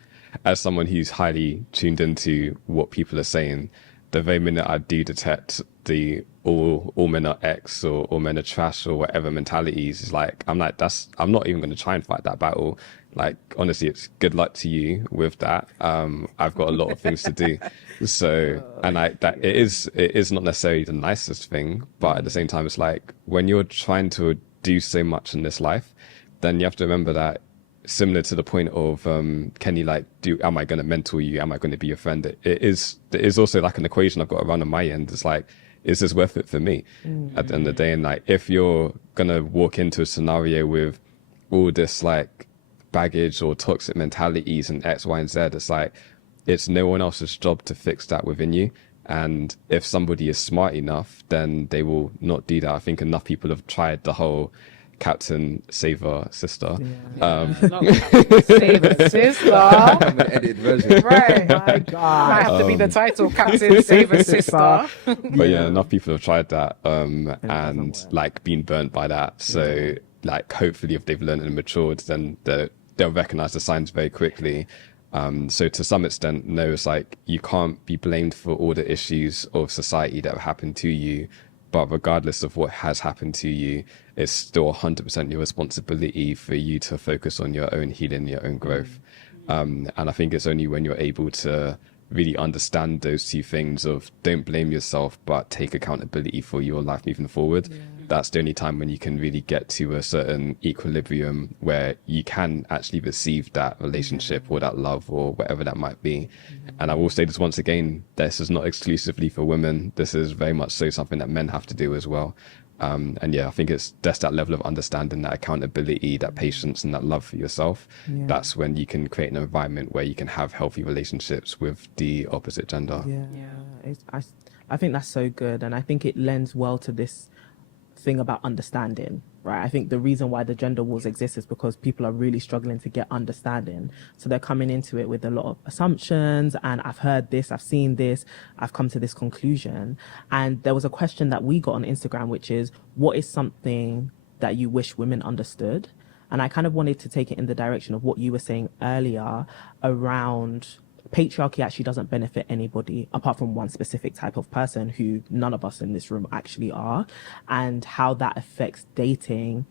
someone who's highly tuned into what people are saying, the very minute I do detect the all men are X or all men are trash or whatever mentalities, is like, I'm not even going to try and fight that battle. Like, honestly, it's good luck to you with that. I've got a lot of things to do. So, and it is not necessarily the nicest thing, but at the same time, it's like, when you're trying to do so much in this life, then you have to remember that, similar to the point of Kenny, like, am I going to mentor you? Am I going to be your friend? It is also like an equation I've got to run on my end. It's like, is this worth it for me at the end of the day? And like, if you're going to walk into a scenario with all this like baggage or toxic mentalities and X, Y, and Z, it's like, it's no one else's job to fix that within you. And if somebody is smart enough, then they will not do that. I think enough people have tried the whole Captain Saver Sister. Not Captain Saver Sister. I'm an edited version. Right. My God. Might have to be the title, Captain Saver Sister. But yeah, enough people have tried that and like been burnt by that. So like, hopefully if they've learned and matured, then they'll recognize the signs very quickly. So to some extent, no, it's like, you can't be blamed for all the issues of society that have happened to you. But regardless of what has happened to you, it's still 100% your responsibility for you to focus on your own healing, your own growth. And I think it's only when you're able to really understand those two things of don't blame yourself, but take accountability for your life moving forward. That's the only time when you can really get to a certain equilibrium where you can actually receive that relationship or that love or whatever that might be. And I will say this once again, this is not exclusively for women. This is very much so something that men have to do as well. And yeah, I think it's just that level of understanding, that accountability, that patience, and that love for yourself. That's when you can create an environment where you can have healthy relationships with the opposite gender. I think that's so good. And I think it lends well to this thing about understanding, right? I think the reason why the gender wars exist is because people are really struggling to get understanding. So they're coming into it with a lot of assumptions, and I've heard this, I've seen this, I've come to this conclusion. And there was a question that we got on Instagram, which is, what is something that you wish women understood? And I kind of wanted to take it in the direction of what you were saying earlier around patriarchy actually doesn't benefit anybody apart from one specific type of person who none of us in this room actually are, and how that affects dating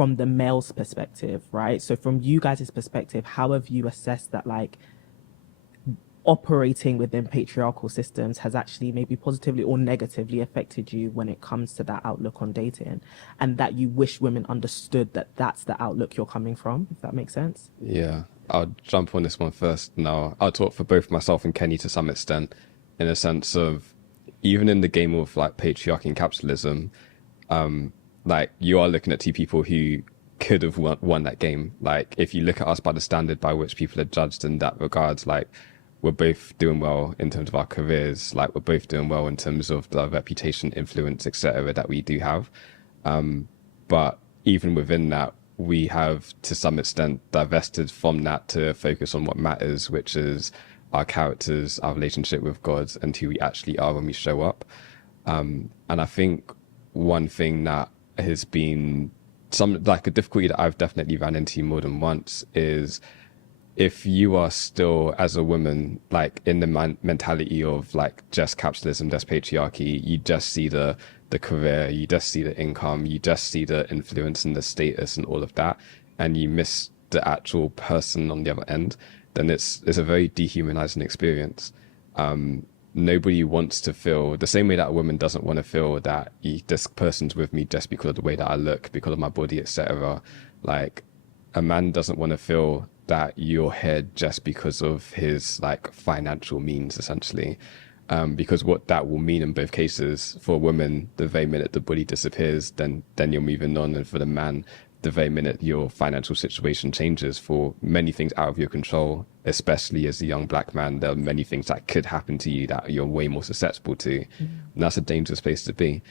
from the male's perspective, right? So from you guys' perspective, how have you assessed that, like, operating within patriarchal systems has actually maybe positively or negatively affected you when it comes to that outlook on dating, and that you wish women understood that that's the outlook you're coming from, if that makes sense? Yeah, I'll jump on this one first. Now, I'll talk for both myself and Kenny to some extent, in a sense of, even in the game of like patriarchy and capitalism, like, you are looking at two people who could have won that game. Like, if you look at us by the standard by which people are judged in that regards, like, we're both doing well in terms of our careers, like, we're both doing well in terms of the reputation, influence, etc. that we do have. But even within that, we have to some extent divested from that to focus on what matters, which is our characters, our relationship with God, and who we actually are when we show up. And I think one thing that has been like a difficulty that I've definitely ran into more than once is, if you are still, as a woman, like, in the mentality of like just capitalism, just patriarchy, you just see the career, you just see the income, you just see the influence and the status and all of that, and you miss the actual person on the other end, then it's a very dehumanizing experience. Nobody wants to feel the same way that a woman doesn't want to feel that this person's with me just because of the way that I look, because of my body, etc. Like, a man doesn't want to feel that you're here just because of his like financial means, essentially. Because what that will mean in both cases, for a woman, the very minute the body disappears, then you're moving on, and for the man, the very minute your financial situation changes for many things out of your control, especially as a young black man, there are many things that could happen to you that you're way more susceptible to. And that's a dangerous place to be.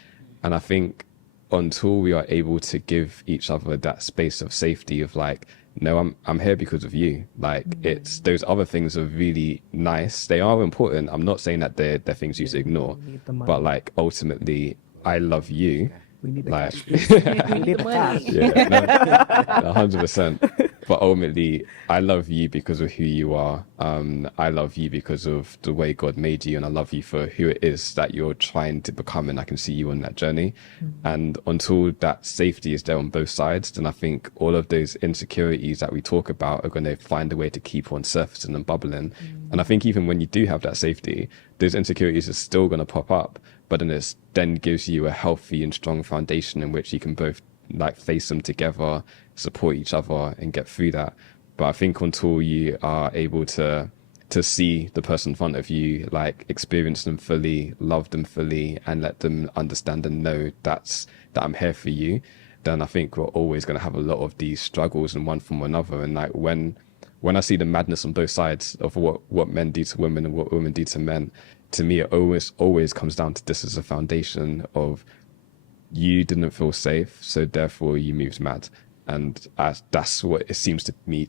And I think until we are able to give each other that space of safety of like, no, I'm here because of you. Like, it's, those other things are really nice. They are important. I'm not saying that they're things you should ignore, but like, ultimately, I love you. We need the Like, cash. We need the cash. yeah, no, 100%. But ultimately, I love you because of who you are. I love you because of the way God made you, and I love you for who it is that you're trying to become, and I can see you on that journey. And until that safety is there on both sides, then I think all of those insecurities that we talk about are going to find a way to keep on surfacing and bubbling. And I think even when you do have that safety, those insecurities are still going to pop up, but then it then gives you a healthy and strong foundation in which you can both like face them together, support each other, and get through that. But I think until you are able to see the person in front of you, like, experience them fully, love them fully, and let them understand and know that I'm here for you, then I think we're always going to have a lot of these struggles and one from another. And like, when I see the madness on both sides of what men do to women and what women do to men, to me, it always comes down to this as a foundation of, you didn't feel safe, so therefore you moved mad. And that's what it seems to me,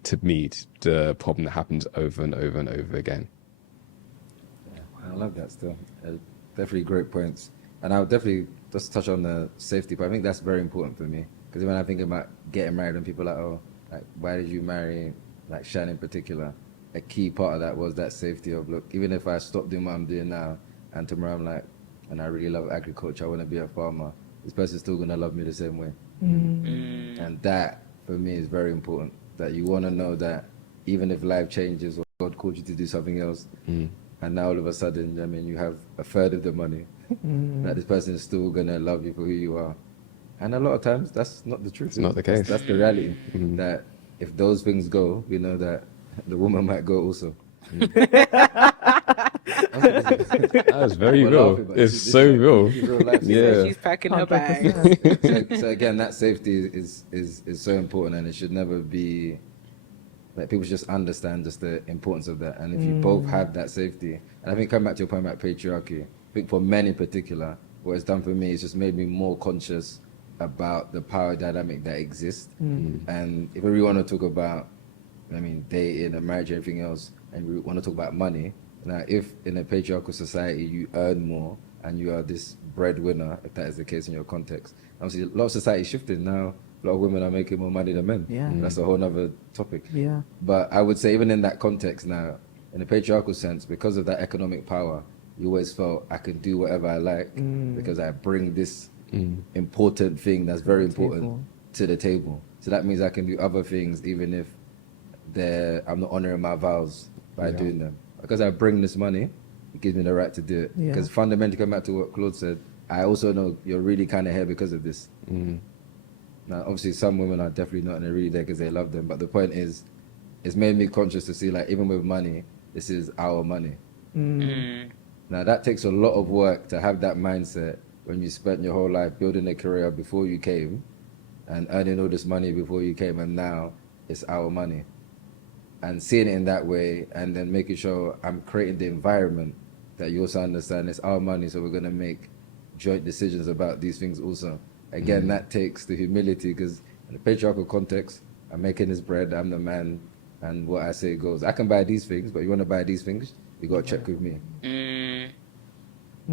the problem that happens over and over and over again. I love that still. Definitely great points. And I would definitely just touch on the safety part. I think that's very important for me. Because when I think about getting married and people are like, oh, like, why did you marry, like, Shan in particular? A key part of that was that safety of, look, even if I stop doing what I'm doing now, and tomorrow I'm like, and I really love agriculture, I want to be a farmer, this person's still going to love me the same way. And that, for me, is very important. That you want to know that even if life changes or God called you to do something else, and now all of a sudden, I mean, you have a third of the money, that this person is still going to love you for who you are. And a lot of times, that's not the truth. It's not the case. That's the reality. That if those things go, we know that the woman might go also. That's very real. It's so real. Yeah. She's packing her bags. So again, that safety is so important, and it should never be like, people should just understand just the importance of that. And if you both have that safety, and I think coming back to your point about patriarchy, I think for men in particular, what it's done for me is just made me more conscious about the power dynamic that exists. And if we really want to talk about, I mean, dating and marriage and everything else, and we want to talk about money, now if in a patriarchal society you earn more and you are this breadwinner, if that is the case in your context, obviously a lot of society is shifting now. A lot of women are making more money than men. That's a whole other topic. But I would say even in that context now, in a patriarchal sense, because of that economic power, you always felt I can do whatever I like because I bring this important thing that's very important to the table. So that means I can do other things even if I'm not honoring my vows by doing them. Because I bring this money, it gives me the right to do it. Because fundamentally, come back to what Claude said, I also know you're really kind of here because of this. Now, obviously, some women are definitely not, and they're really there because they love them. But the point is, it's made me conscious to see, like, even with money, this is our money. Now, that takes a lot of work to have that mindset when you spent your whole life building a career before you came and earning all this money before you came, and now it's our money. And seeing it in that way, and then making sure I'm creating the environment that you also understand it's our money, so we're going to make joint decisions about these things also. Again, that takes the humility, because in the patriarchal context, I'm making this bread, I'm the man, and what I say goes. I can buy these things, but you want to buy these things, you got to check with me.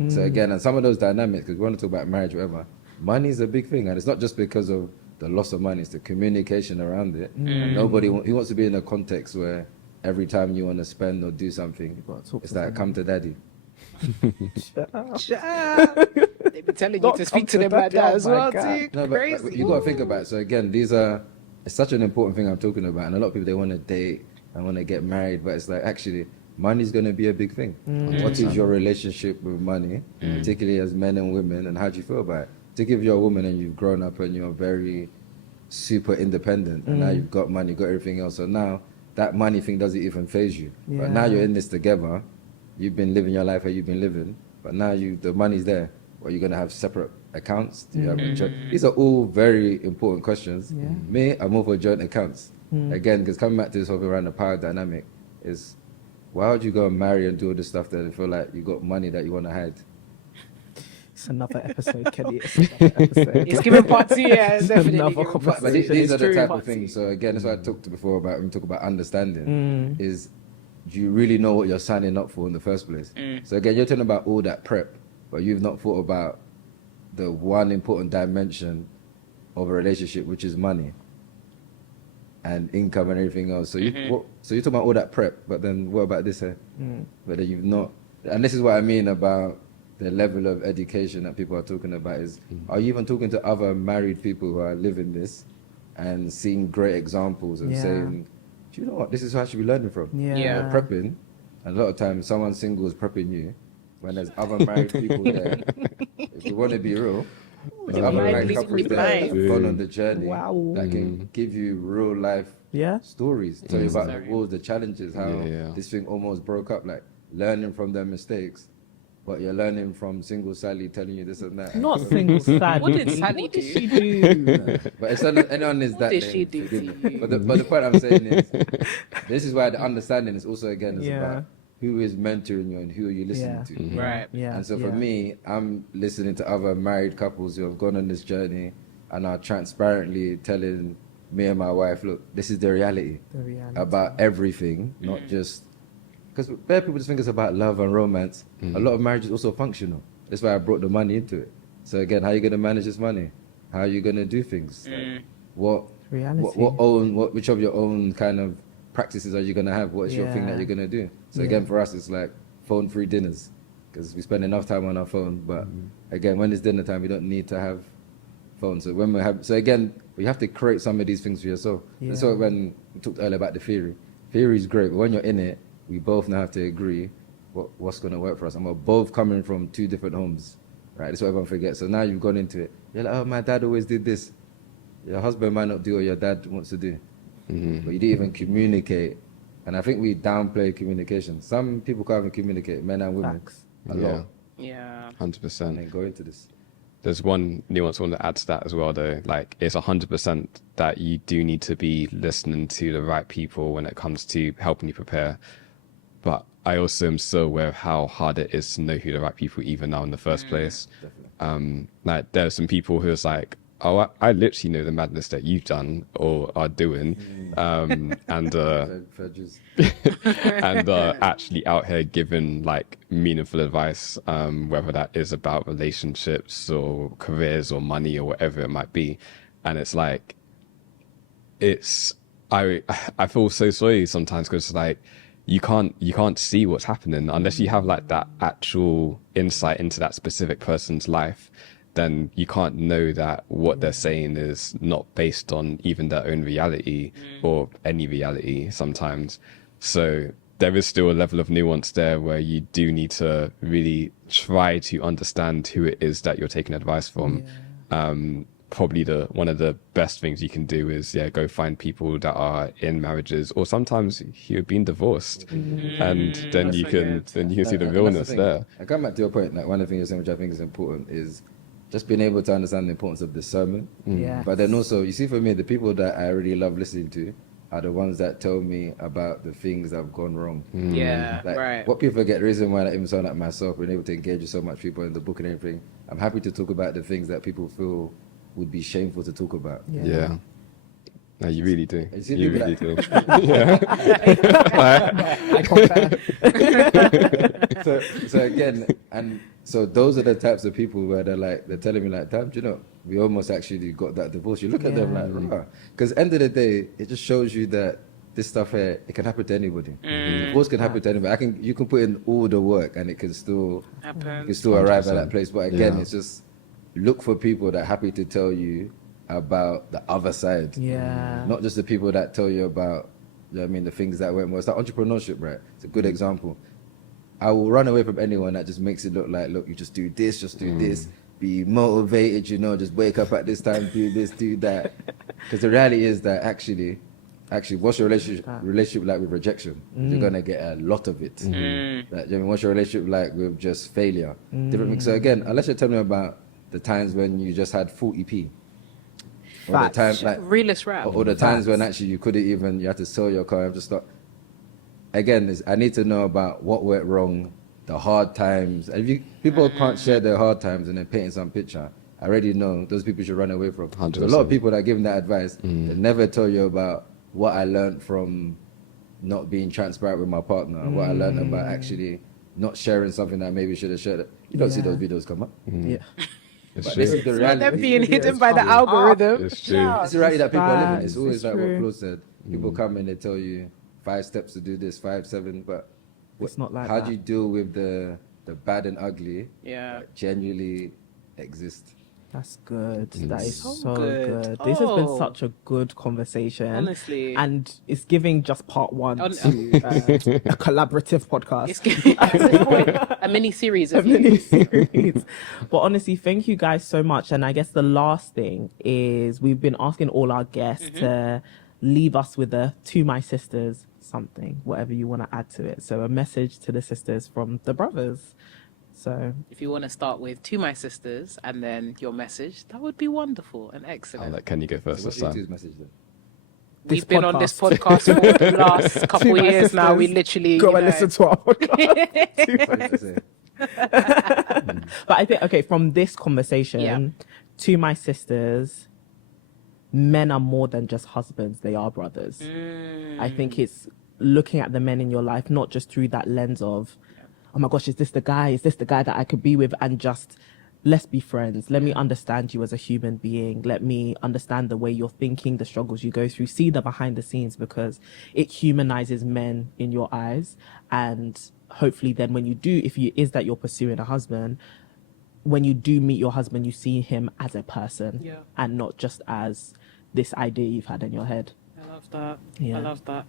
So again, and some of those dynamics, because we want to talk about marriage, whatever, money is a big thing, and it's not just because of the loss of money, it's the communication around it. And nobody he wants to be in a context where every time you want to spend or do something, it's like, come to daddy. Shut up. They've been telling you to speak to them like that as well, too. No, but you got to think about it. So again, it's such an important thing I'm talking about, and a lot of people, they want to date and want to get married, but it's like, actually, money's going to be a big thing. What is your relationship with money, particularly as men and women, and how do you feel about it? Particularly if you're a woman and you've grown up and you're very super independent, and now you've got money, you've got everything else. So now that money thing doesn't even faze you. But now you're in this together. You've been living your life how you've been living, but now the money's there. Well, you're going to have separate accounts. Do you have these are all very important questions. Me, I'm all for joint accounts. Again, because coming back to this whole thing around the power dynamic is, why would you go and marry and do all this stuff that you feel like you got money that you want to hide? It's another episode, Kenny. It's another episode. It's given part 2, yeah. It's definitely another given part conversation. But two. these are the True. type of things. So again, that's what I talked before about when we talk about understanding. Is, do you really know what you're signing up for in the first place? So again, you're talking about all that prep, but you've not thought about the one important dimension of a relationship, which is money and income and everything else. So you're talking about all that prep, but then what about this here? But then you've not, and this is what I mean about the level of education that people are talking about is, are you even talking to other married people who are living this and seeing great examples and saying, do you know what, this is who I should be learning from? Yeah. Prepping, and a lot of times someone single is prepping you when there's other married people there. If you want to be real, there's other married couples there that have gone on the journey that can give you real life stories, tell you about the wars, the challenges, how this thing almost broke up, like learning from their mistakes. But you're learning from single Sally telling you this and that. Not single Sally. What did Sally do? What did she do? But it's anyone is that. What did she do to you? But the point I'm saying is, this is why the understanding is also, again, is about who is mentoring you and who are you listening to. Right. And so for me, I'm listening to other married couples who have gone on this journey and are transparently telling me and my wife, look, this is the reality. About everything, not just, because bare people just think it's about love and romance. A lot of marriage is also functional. That's why I brought the money into it. So again, how are you going to manage this money? How are you going to do things? Like, which of your own kind of practices are you going to have? What is your thing that you're going to do? So again, for us, it's like phone-free dinners, because we spend enough time on our phone. But again, when it's dinner time, we don't need to have phones. So when again, you have to create some of these things for yourself. That's why when we talked earlier about the theory is great, but when you're in it, we both now have to agree what's going to work for us. And we're both coming from 2 different homes, right? That's what everyone forgets. So now you've gone into it. You're like, oh, my dad always did this. Your husband might not do what your dad wants to do. But you didn't even communicate. And I think we downplay communication. Some people can't even communicate, men and women. A lot. Yeah. 100%. And then go into this. There's one nuance I want to add to that as well, though. Like, it's 100% that you do need to be listening to the right people when it comes to helping you prepare. But I also am so aware of how hard it is to know who the right people even are in the first place. Like, there are some people who is like, oh, I literally know the madness that you've done or are doing, and actually out here giving like meaningful advice, whether that is about relationships or careers or money or whatever it might be. And it's like, I feel so sorry sometimes, because like, you can't see what's happening unless you have like that actual insight into that specific person's life. then you can't know that what they're saying is not based on even their own reality or any reality sometimes. So there is still a level of nuance there where you do need to really try to understand who it is that you're taking advice from. Probably one of the best things you can do is go find people that are in marriages, or sometimes you've been divorced, and then you can see the realness there. I come back to your point. Like, one of the things which I think is important is just being able to understand the importance of discernment. Yeah. But then also, you see, for me, the people that I really love listening to are the ones that tell me about the things that have gone wrong. Yeah, Like, right. what people forget, the reason why I even sound like myself, being able to engage with so much people in the book and everything, I'm happy to talk about the things that people feel would be shameful to talk about. Yeah. No, you really do. You see You people really do. So again, and so those are the types of people where they're telling me like, damn, do you know, we almost actually got that divorce. You look at them like, rah. Because end of the day, it just shows you that this stuff here, it can happen to anybody. Divorce can happen to anybody. You can put in all the work and it can still Happen. you can still arrive at that place. But again, Yeah. it's just look for people that are happy to tell you about the other side. Yeah. Not just the people that tell you about, you know what I mean, the things that went well. It's like entrepreneurship, right? It's a good example. I will run away from anyone that just makes it look like, look, you just do this, be motivated, you know, just wake up at this time, do this, do that. Because the reality is that actually, what's your relationship like with rejection? You're gonna get a lot of it. Like, you know what I mean, what's your relationship like with just failure? Different things. So again, unless you're telling me about the times when you just had 40p, or the time, like, Realist rap. or the times when actually you couldn't even, you had to sell your car. I'm just not. Again, I need to know about what went wrong, the hard times. If people can't share their hard times and then painting some picture, I already know those people should run away from. There's a lot of people that give them that advice. They never tell you about what I learned from not being transparent with my partner, what I learned about actually not sharing something that maybe should have shared. You don't see those videos come up. Yeah. It's But true. this is the reality. They're being hidden by the algorithm. It's true. It's the reality that people are living. It's always It's like true. what Claude said. People come and they tell you 5 steps to do this, 5, 7, but It's not like how that. do you deal with the bad and ugly Yeah. that genuinely exist? That's good. That is So so good. good. This has been Oh. such a good conversation. Honestly. And it's giving just part one On- to a collaborative podcast. It's a mini series of you. Mini-series. But honestly, thank you guys so much. And I guess the last thing is we've been asking all our guests to leave us with a to my sisters something, whatever you want to add to it. So a message to the sisters from the brothers. So If you want to start with to my sisters and then your message, that would be wonderful and I'll excellent. let Kenny go first So this what's time. his message then? this We've been on this podcast. podcast for the last couple To my years now. We sisters, literally go you and know, listen to our podcast. What to say? But I think, okay, from this conversation, Yeah. to my sisters, men are more than just husbands, they are brothers. I think it's looking at the men in your life, not just through that lens of, oh my gosh, is this the guy? Is this the guy that I could be with? And just, let's be friends. Let me understand you as a human being. Let me understand the way you're thinking, the struggles you go through, see the behind the scenes, because it humanizes men in your eyes. And hopefully then when you do, if you is that you're pursuing a husband, when you do meet your husband, you see him as a person Yeah. and not just as this idea you've had in your head. I love that. Yeah. I love that.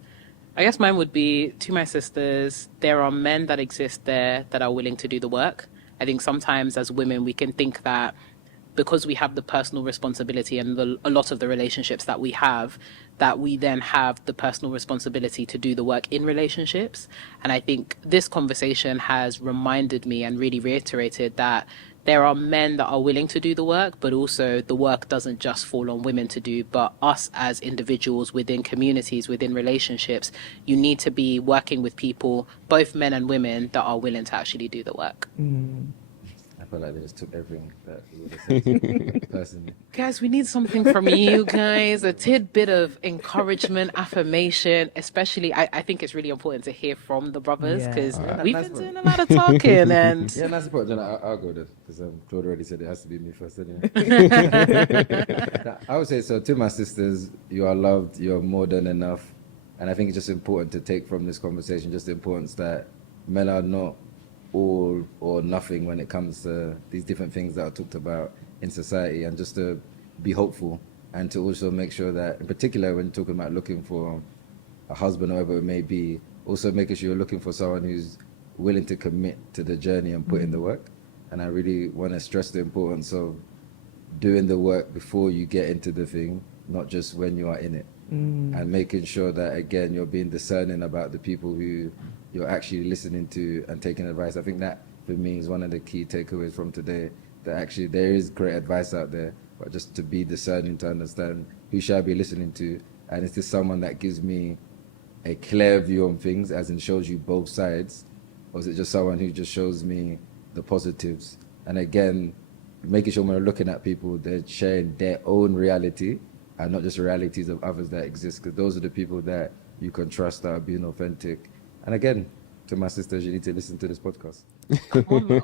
I guess mine would be to my sisters, there are men that exist there that are willing to do the work. I think sometimes as women, we can think that because we have the personal responsibility and a lot of the relationships that we have, that we then have the personal responsibility to do the work in relationships. And I think this conversation has reminded me and really reiterated that there are men that are willing to do the work, but also the work doesn't just fall on women to do, but us as individuals within communities, within relationships, you need to be working with people, both men and women, that are willing to actually do the work. I feel like they just took everything that you would have said personally. Guys, we need something from you guys, a tidbit of encouragement, affirmation, especially I think it's really important to hear from the brothers Yeah. because Alright. we've That's been fine. doing a lot of talking and Yeah, that's important. I'll go there because Claude already said it has to be me first anyway. I would say so. To my sisters, you are loved. You're more than enough, and I think it's just important to take from this conversation just the importance that men are not all or nothing when it comes to these different things that are talked about in society, and just to be hopeful, and to also make sure that, in particular, when talking about looking for a husband or whatever it may be, also making sure you're looking for someone who's willing to commit to the journey and put in the work. And I really want to stress the importance of doing the work before you get into the thing, not just when you are in it. And making sure that, again, you're being discerning about the people who you're actually listening to and taking advice. I think that, for me, is one of the key takeaways from today, that actually there is great advice out there, but just to be discerning, to understand who should I be listening to, and is this someone that gives me a clear view on things, as in shows you both sides, or is it just someone who just shows me the positives? And again, making sure when we're looking at people, they're sharing their own reality and not just realities of others that exist, because those are the people that you can trust, that are being authentic. And again, to my sisters, you need to listen to this podcast. Come on now.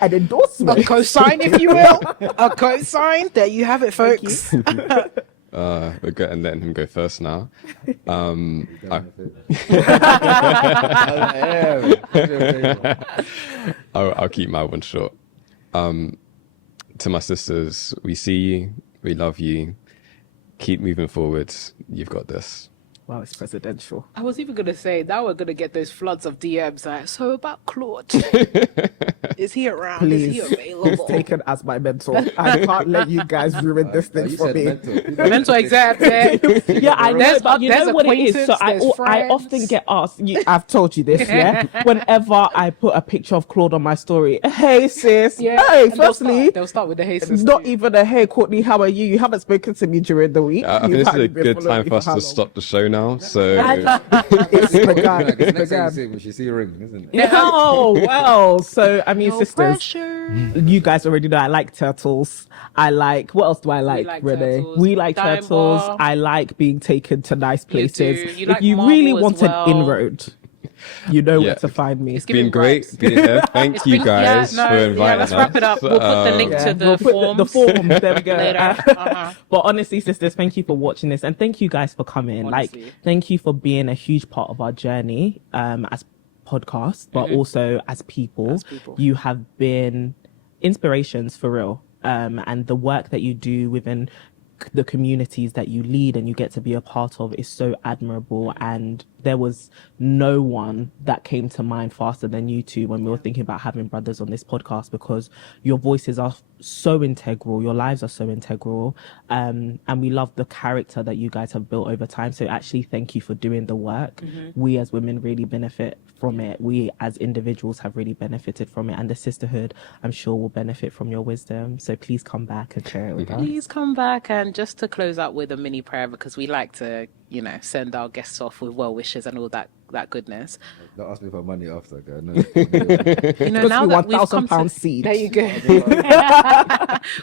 An endorsement. A cosign, if you will. A cosign. There you have it, folks. We're getting letting him go first now. I'll keep my one short. To my sisters, we see you, we love you. Keep moving forward. You've got this. Wow, it's presidential. I was even going to say, now we're going to get those floods of DMs. Like, so about Claude. Is he around? Please, Is he available? he's taken as my mentor. I can't let you guys ruin this thing for me. Mentor exam. Yeah, I know, but you there's know what it is. So acquaintance, I often get asked. I've told you this, yeah. Whenever I put a picture of Claude on my story, hey sis, Yeah. hey. And Firstly, they'll start with the hey sis. not even a hey Courtney, how are you? You haven't spoken to me during the week. I think You've this is hardly a been good following time me for us how to long? stop the show now. So It's begun. It's Next time you begun. see when she see a ring, isn't it? Yeah. Oh well, so I mean, No sisters, pressure. you guys already know I like turtles. I like, what else do I like, like Renee? turtles. We like Dime turtles. bar. I like being taken to nice places. You If like you Marvel really as want well. an inroad, you know Yeah. where to find me. It's been giving great vibes. being here. Thank you guys for inviting let's us. wrap it up. We'll put the link to the we'll put forms. the form. There we go. Later. Uh-huh. But honestly, sisters, thank you for watching this, and thank you guys for coming. Honestly. Like, thank you for being a huge part of our journey as podcasts, but also as people. As people. You have been inspirations for real. And the work that you do within the communities that you lead and you get to be a part of is so admirable. And there was no one that came to mind faster than you two when we were thinking about having brothers on this podcast, because your voices are so integral, your lives are so integral, and we love the character that you guys have built over time. So actually, thank you for doing the work. We as women really benefit from it. We as individuals have really benefited from it, and the sisterhood, I'm sure, will benefit from your wisdom. So please come back and share it with us. Please come back. And just to close out with a mini prayer, because we like to, send our guests off with well wishes and all that goodness. Don't ask me for money after, guy. No. Now that we've come to £1,000 seed. there you go.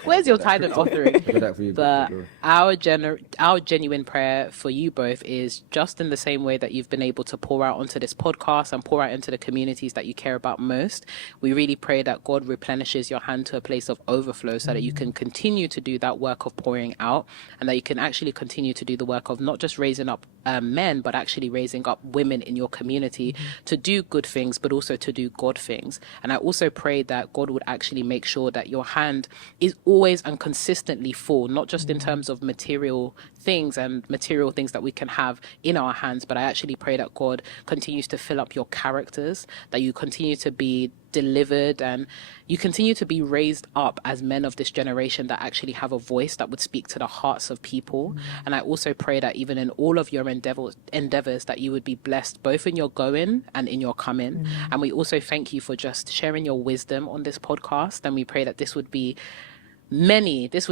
Where's your tithe and offering? Do that for you, But bro. our genuine prayer for you both is just in the same way that you've been able to pour out onto this podcast and pour out into the communities that you care about most. We really pray that God replenishes your hand to a place of overflow so that you can continue to do that work of pouring out, and that you can actually continue to do the work of not just raising up men, but actually raising up women in your community to do good things, but also to do God things. And I also pray that God would actually make sure that your hand is always and consistently full, not just in terms of material things and material things that we can have in our hands, but I actually pray that God continues to fill up your characters, that you continue to be delivered and you continue to be raised up as men of this generation that actually have a voice that would speak to the hearts of people. And I also pray that even in all of your endeavors that you would be blessed both in your going and in your coming. And we also thank you for just sharing your wisdom on this podcast, and we pray that this would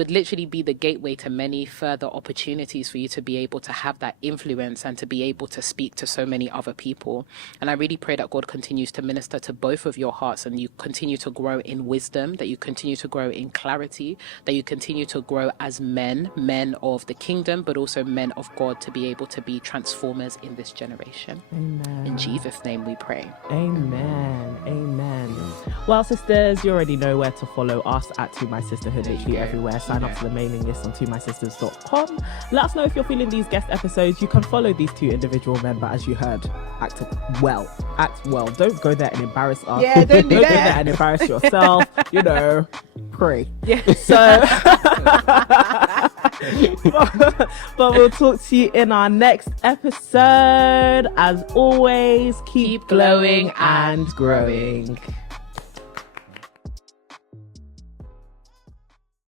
literally be the gateway to many further opportunities for you to be able to have that influence and to be able to speak to so many other people. And I really pray that God continues to minister to both of your hearts, and you continue to grow in wisdom, that you continue to grow in clarity, that you continue to grow as men of the kingdom, but also men of God, to be able to be transformers in this generation. Amen. In Jesus' name we pray. Amen. Amen. Well, sisters, you already know where to follow us at To My Sisterhood literally everywhere. Sign up to the mailing list on tomysisters.com. Let us know if you're feeling these guest episodes. You can follow these two individual men, but as you heard, act well. Don't go there and embarrass us. Yeah, don't do go that. there and embarrass yourself. Pray. Yeah. So but we'll talk to you in our next episode. As always, keep glowing and growing.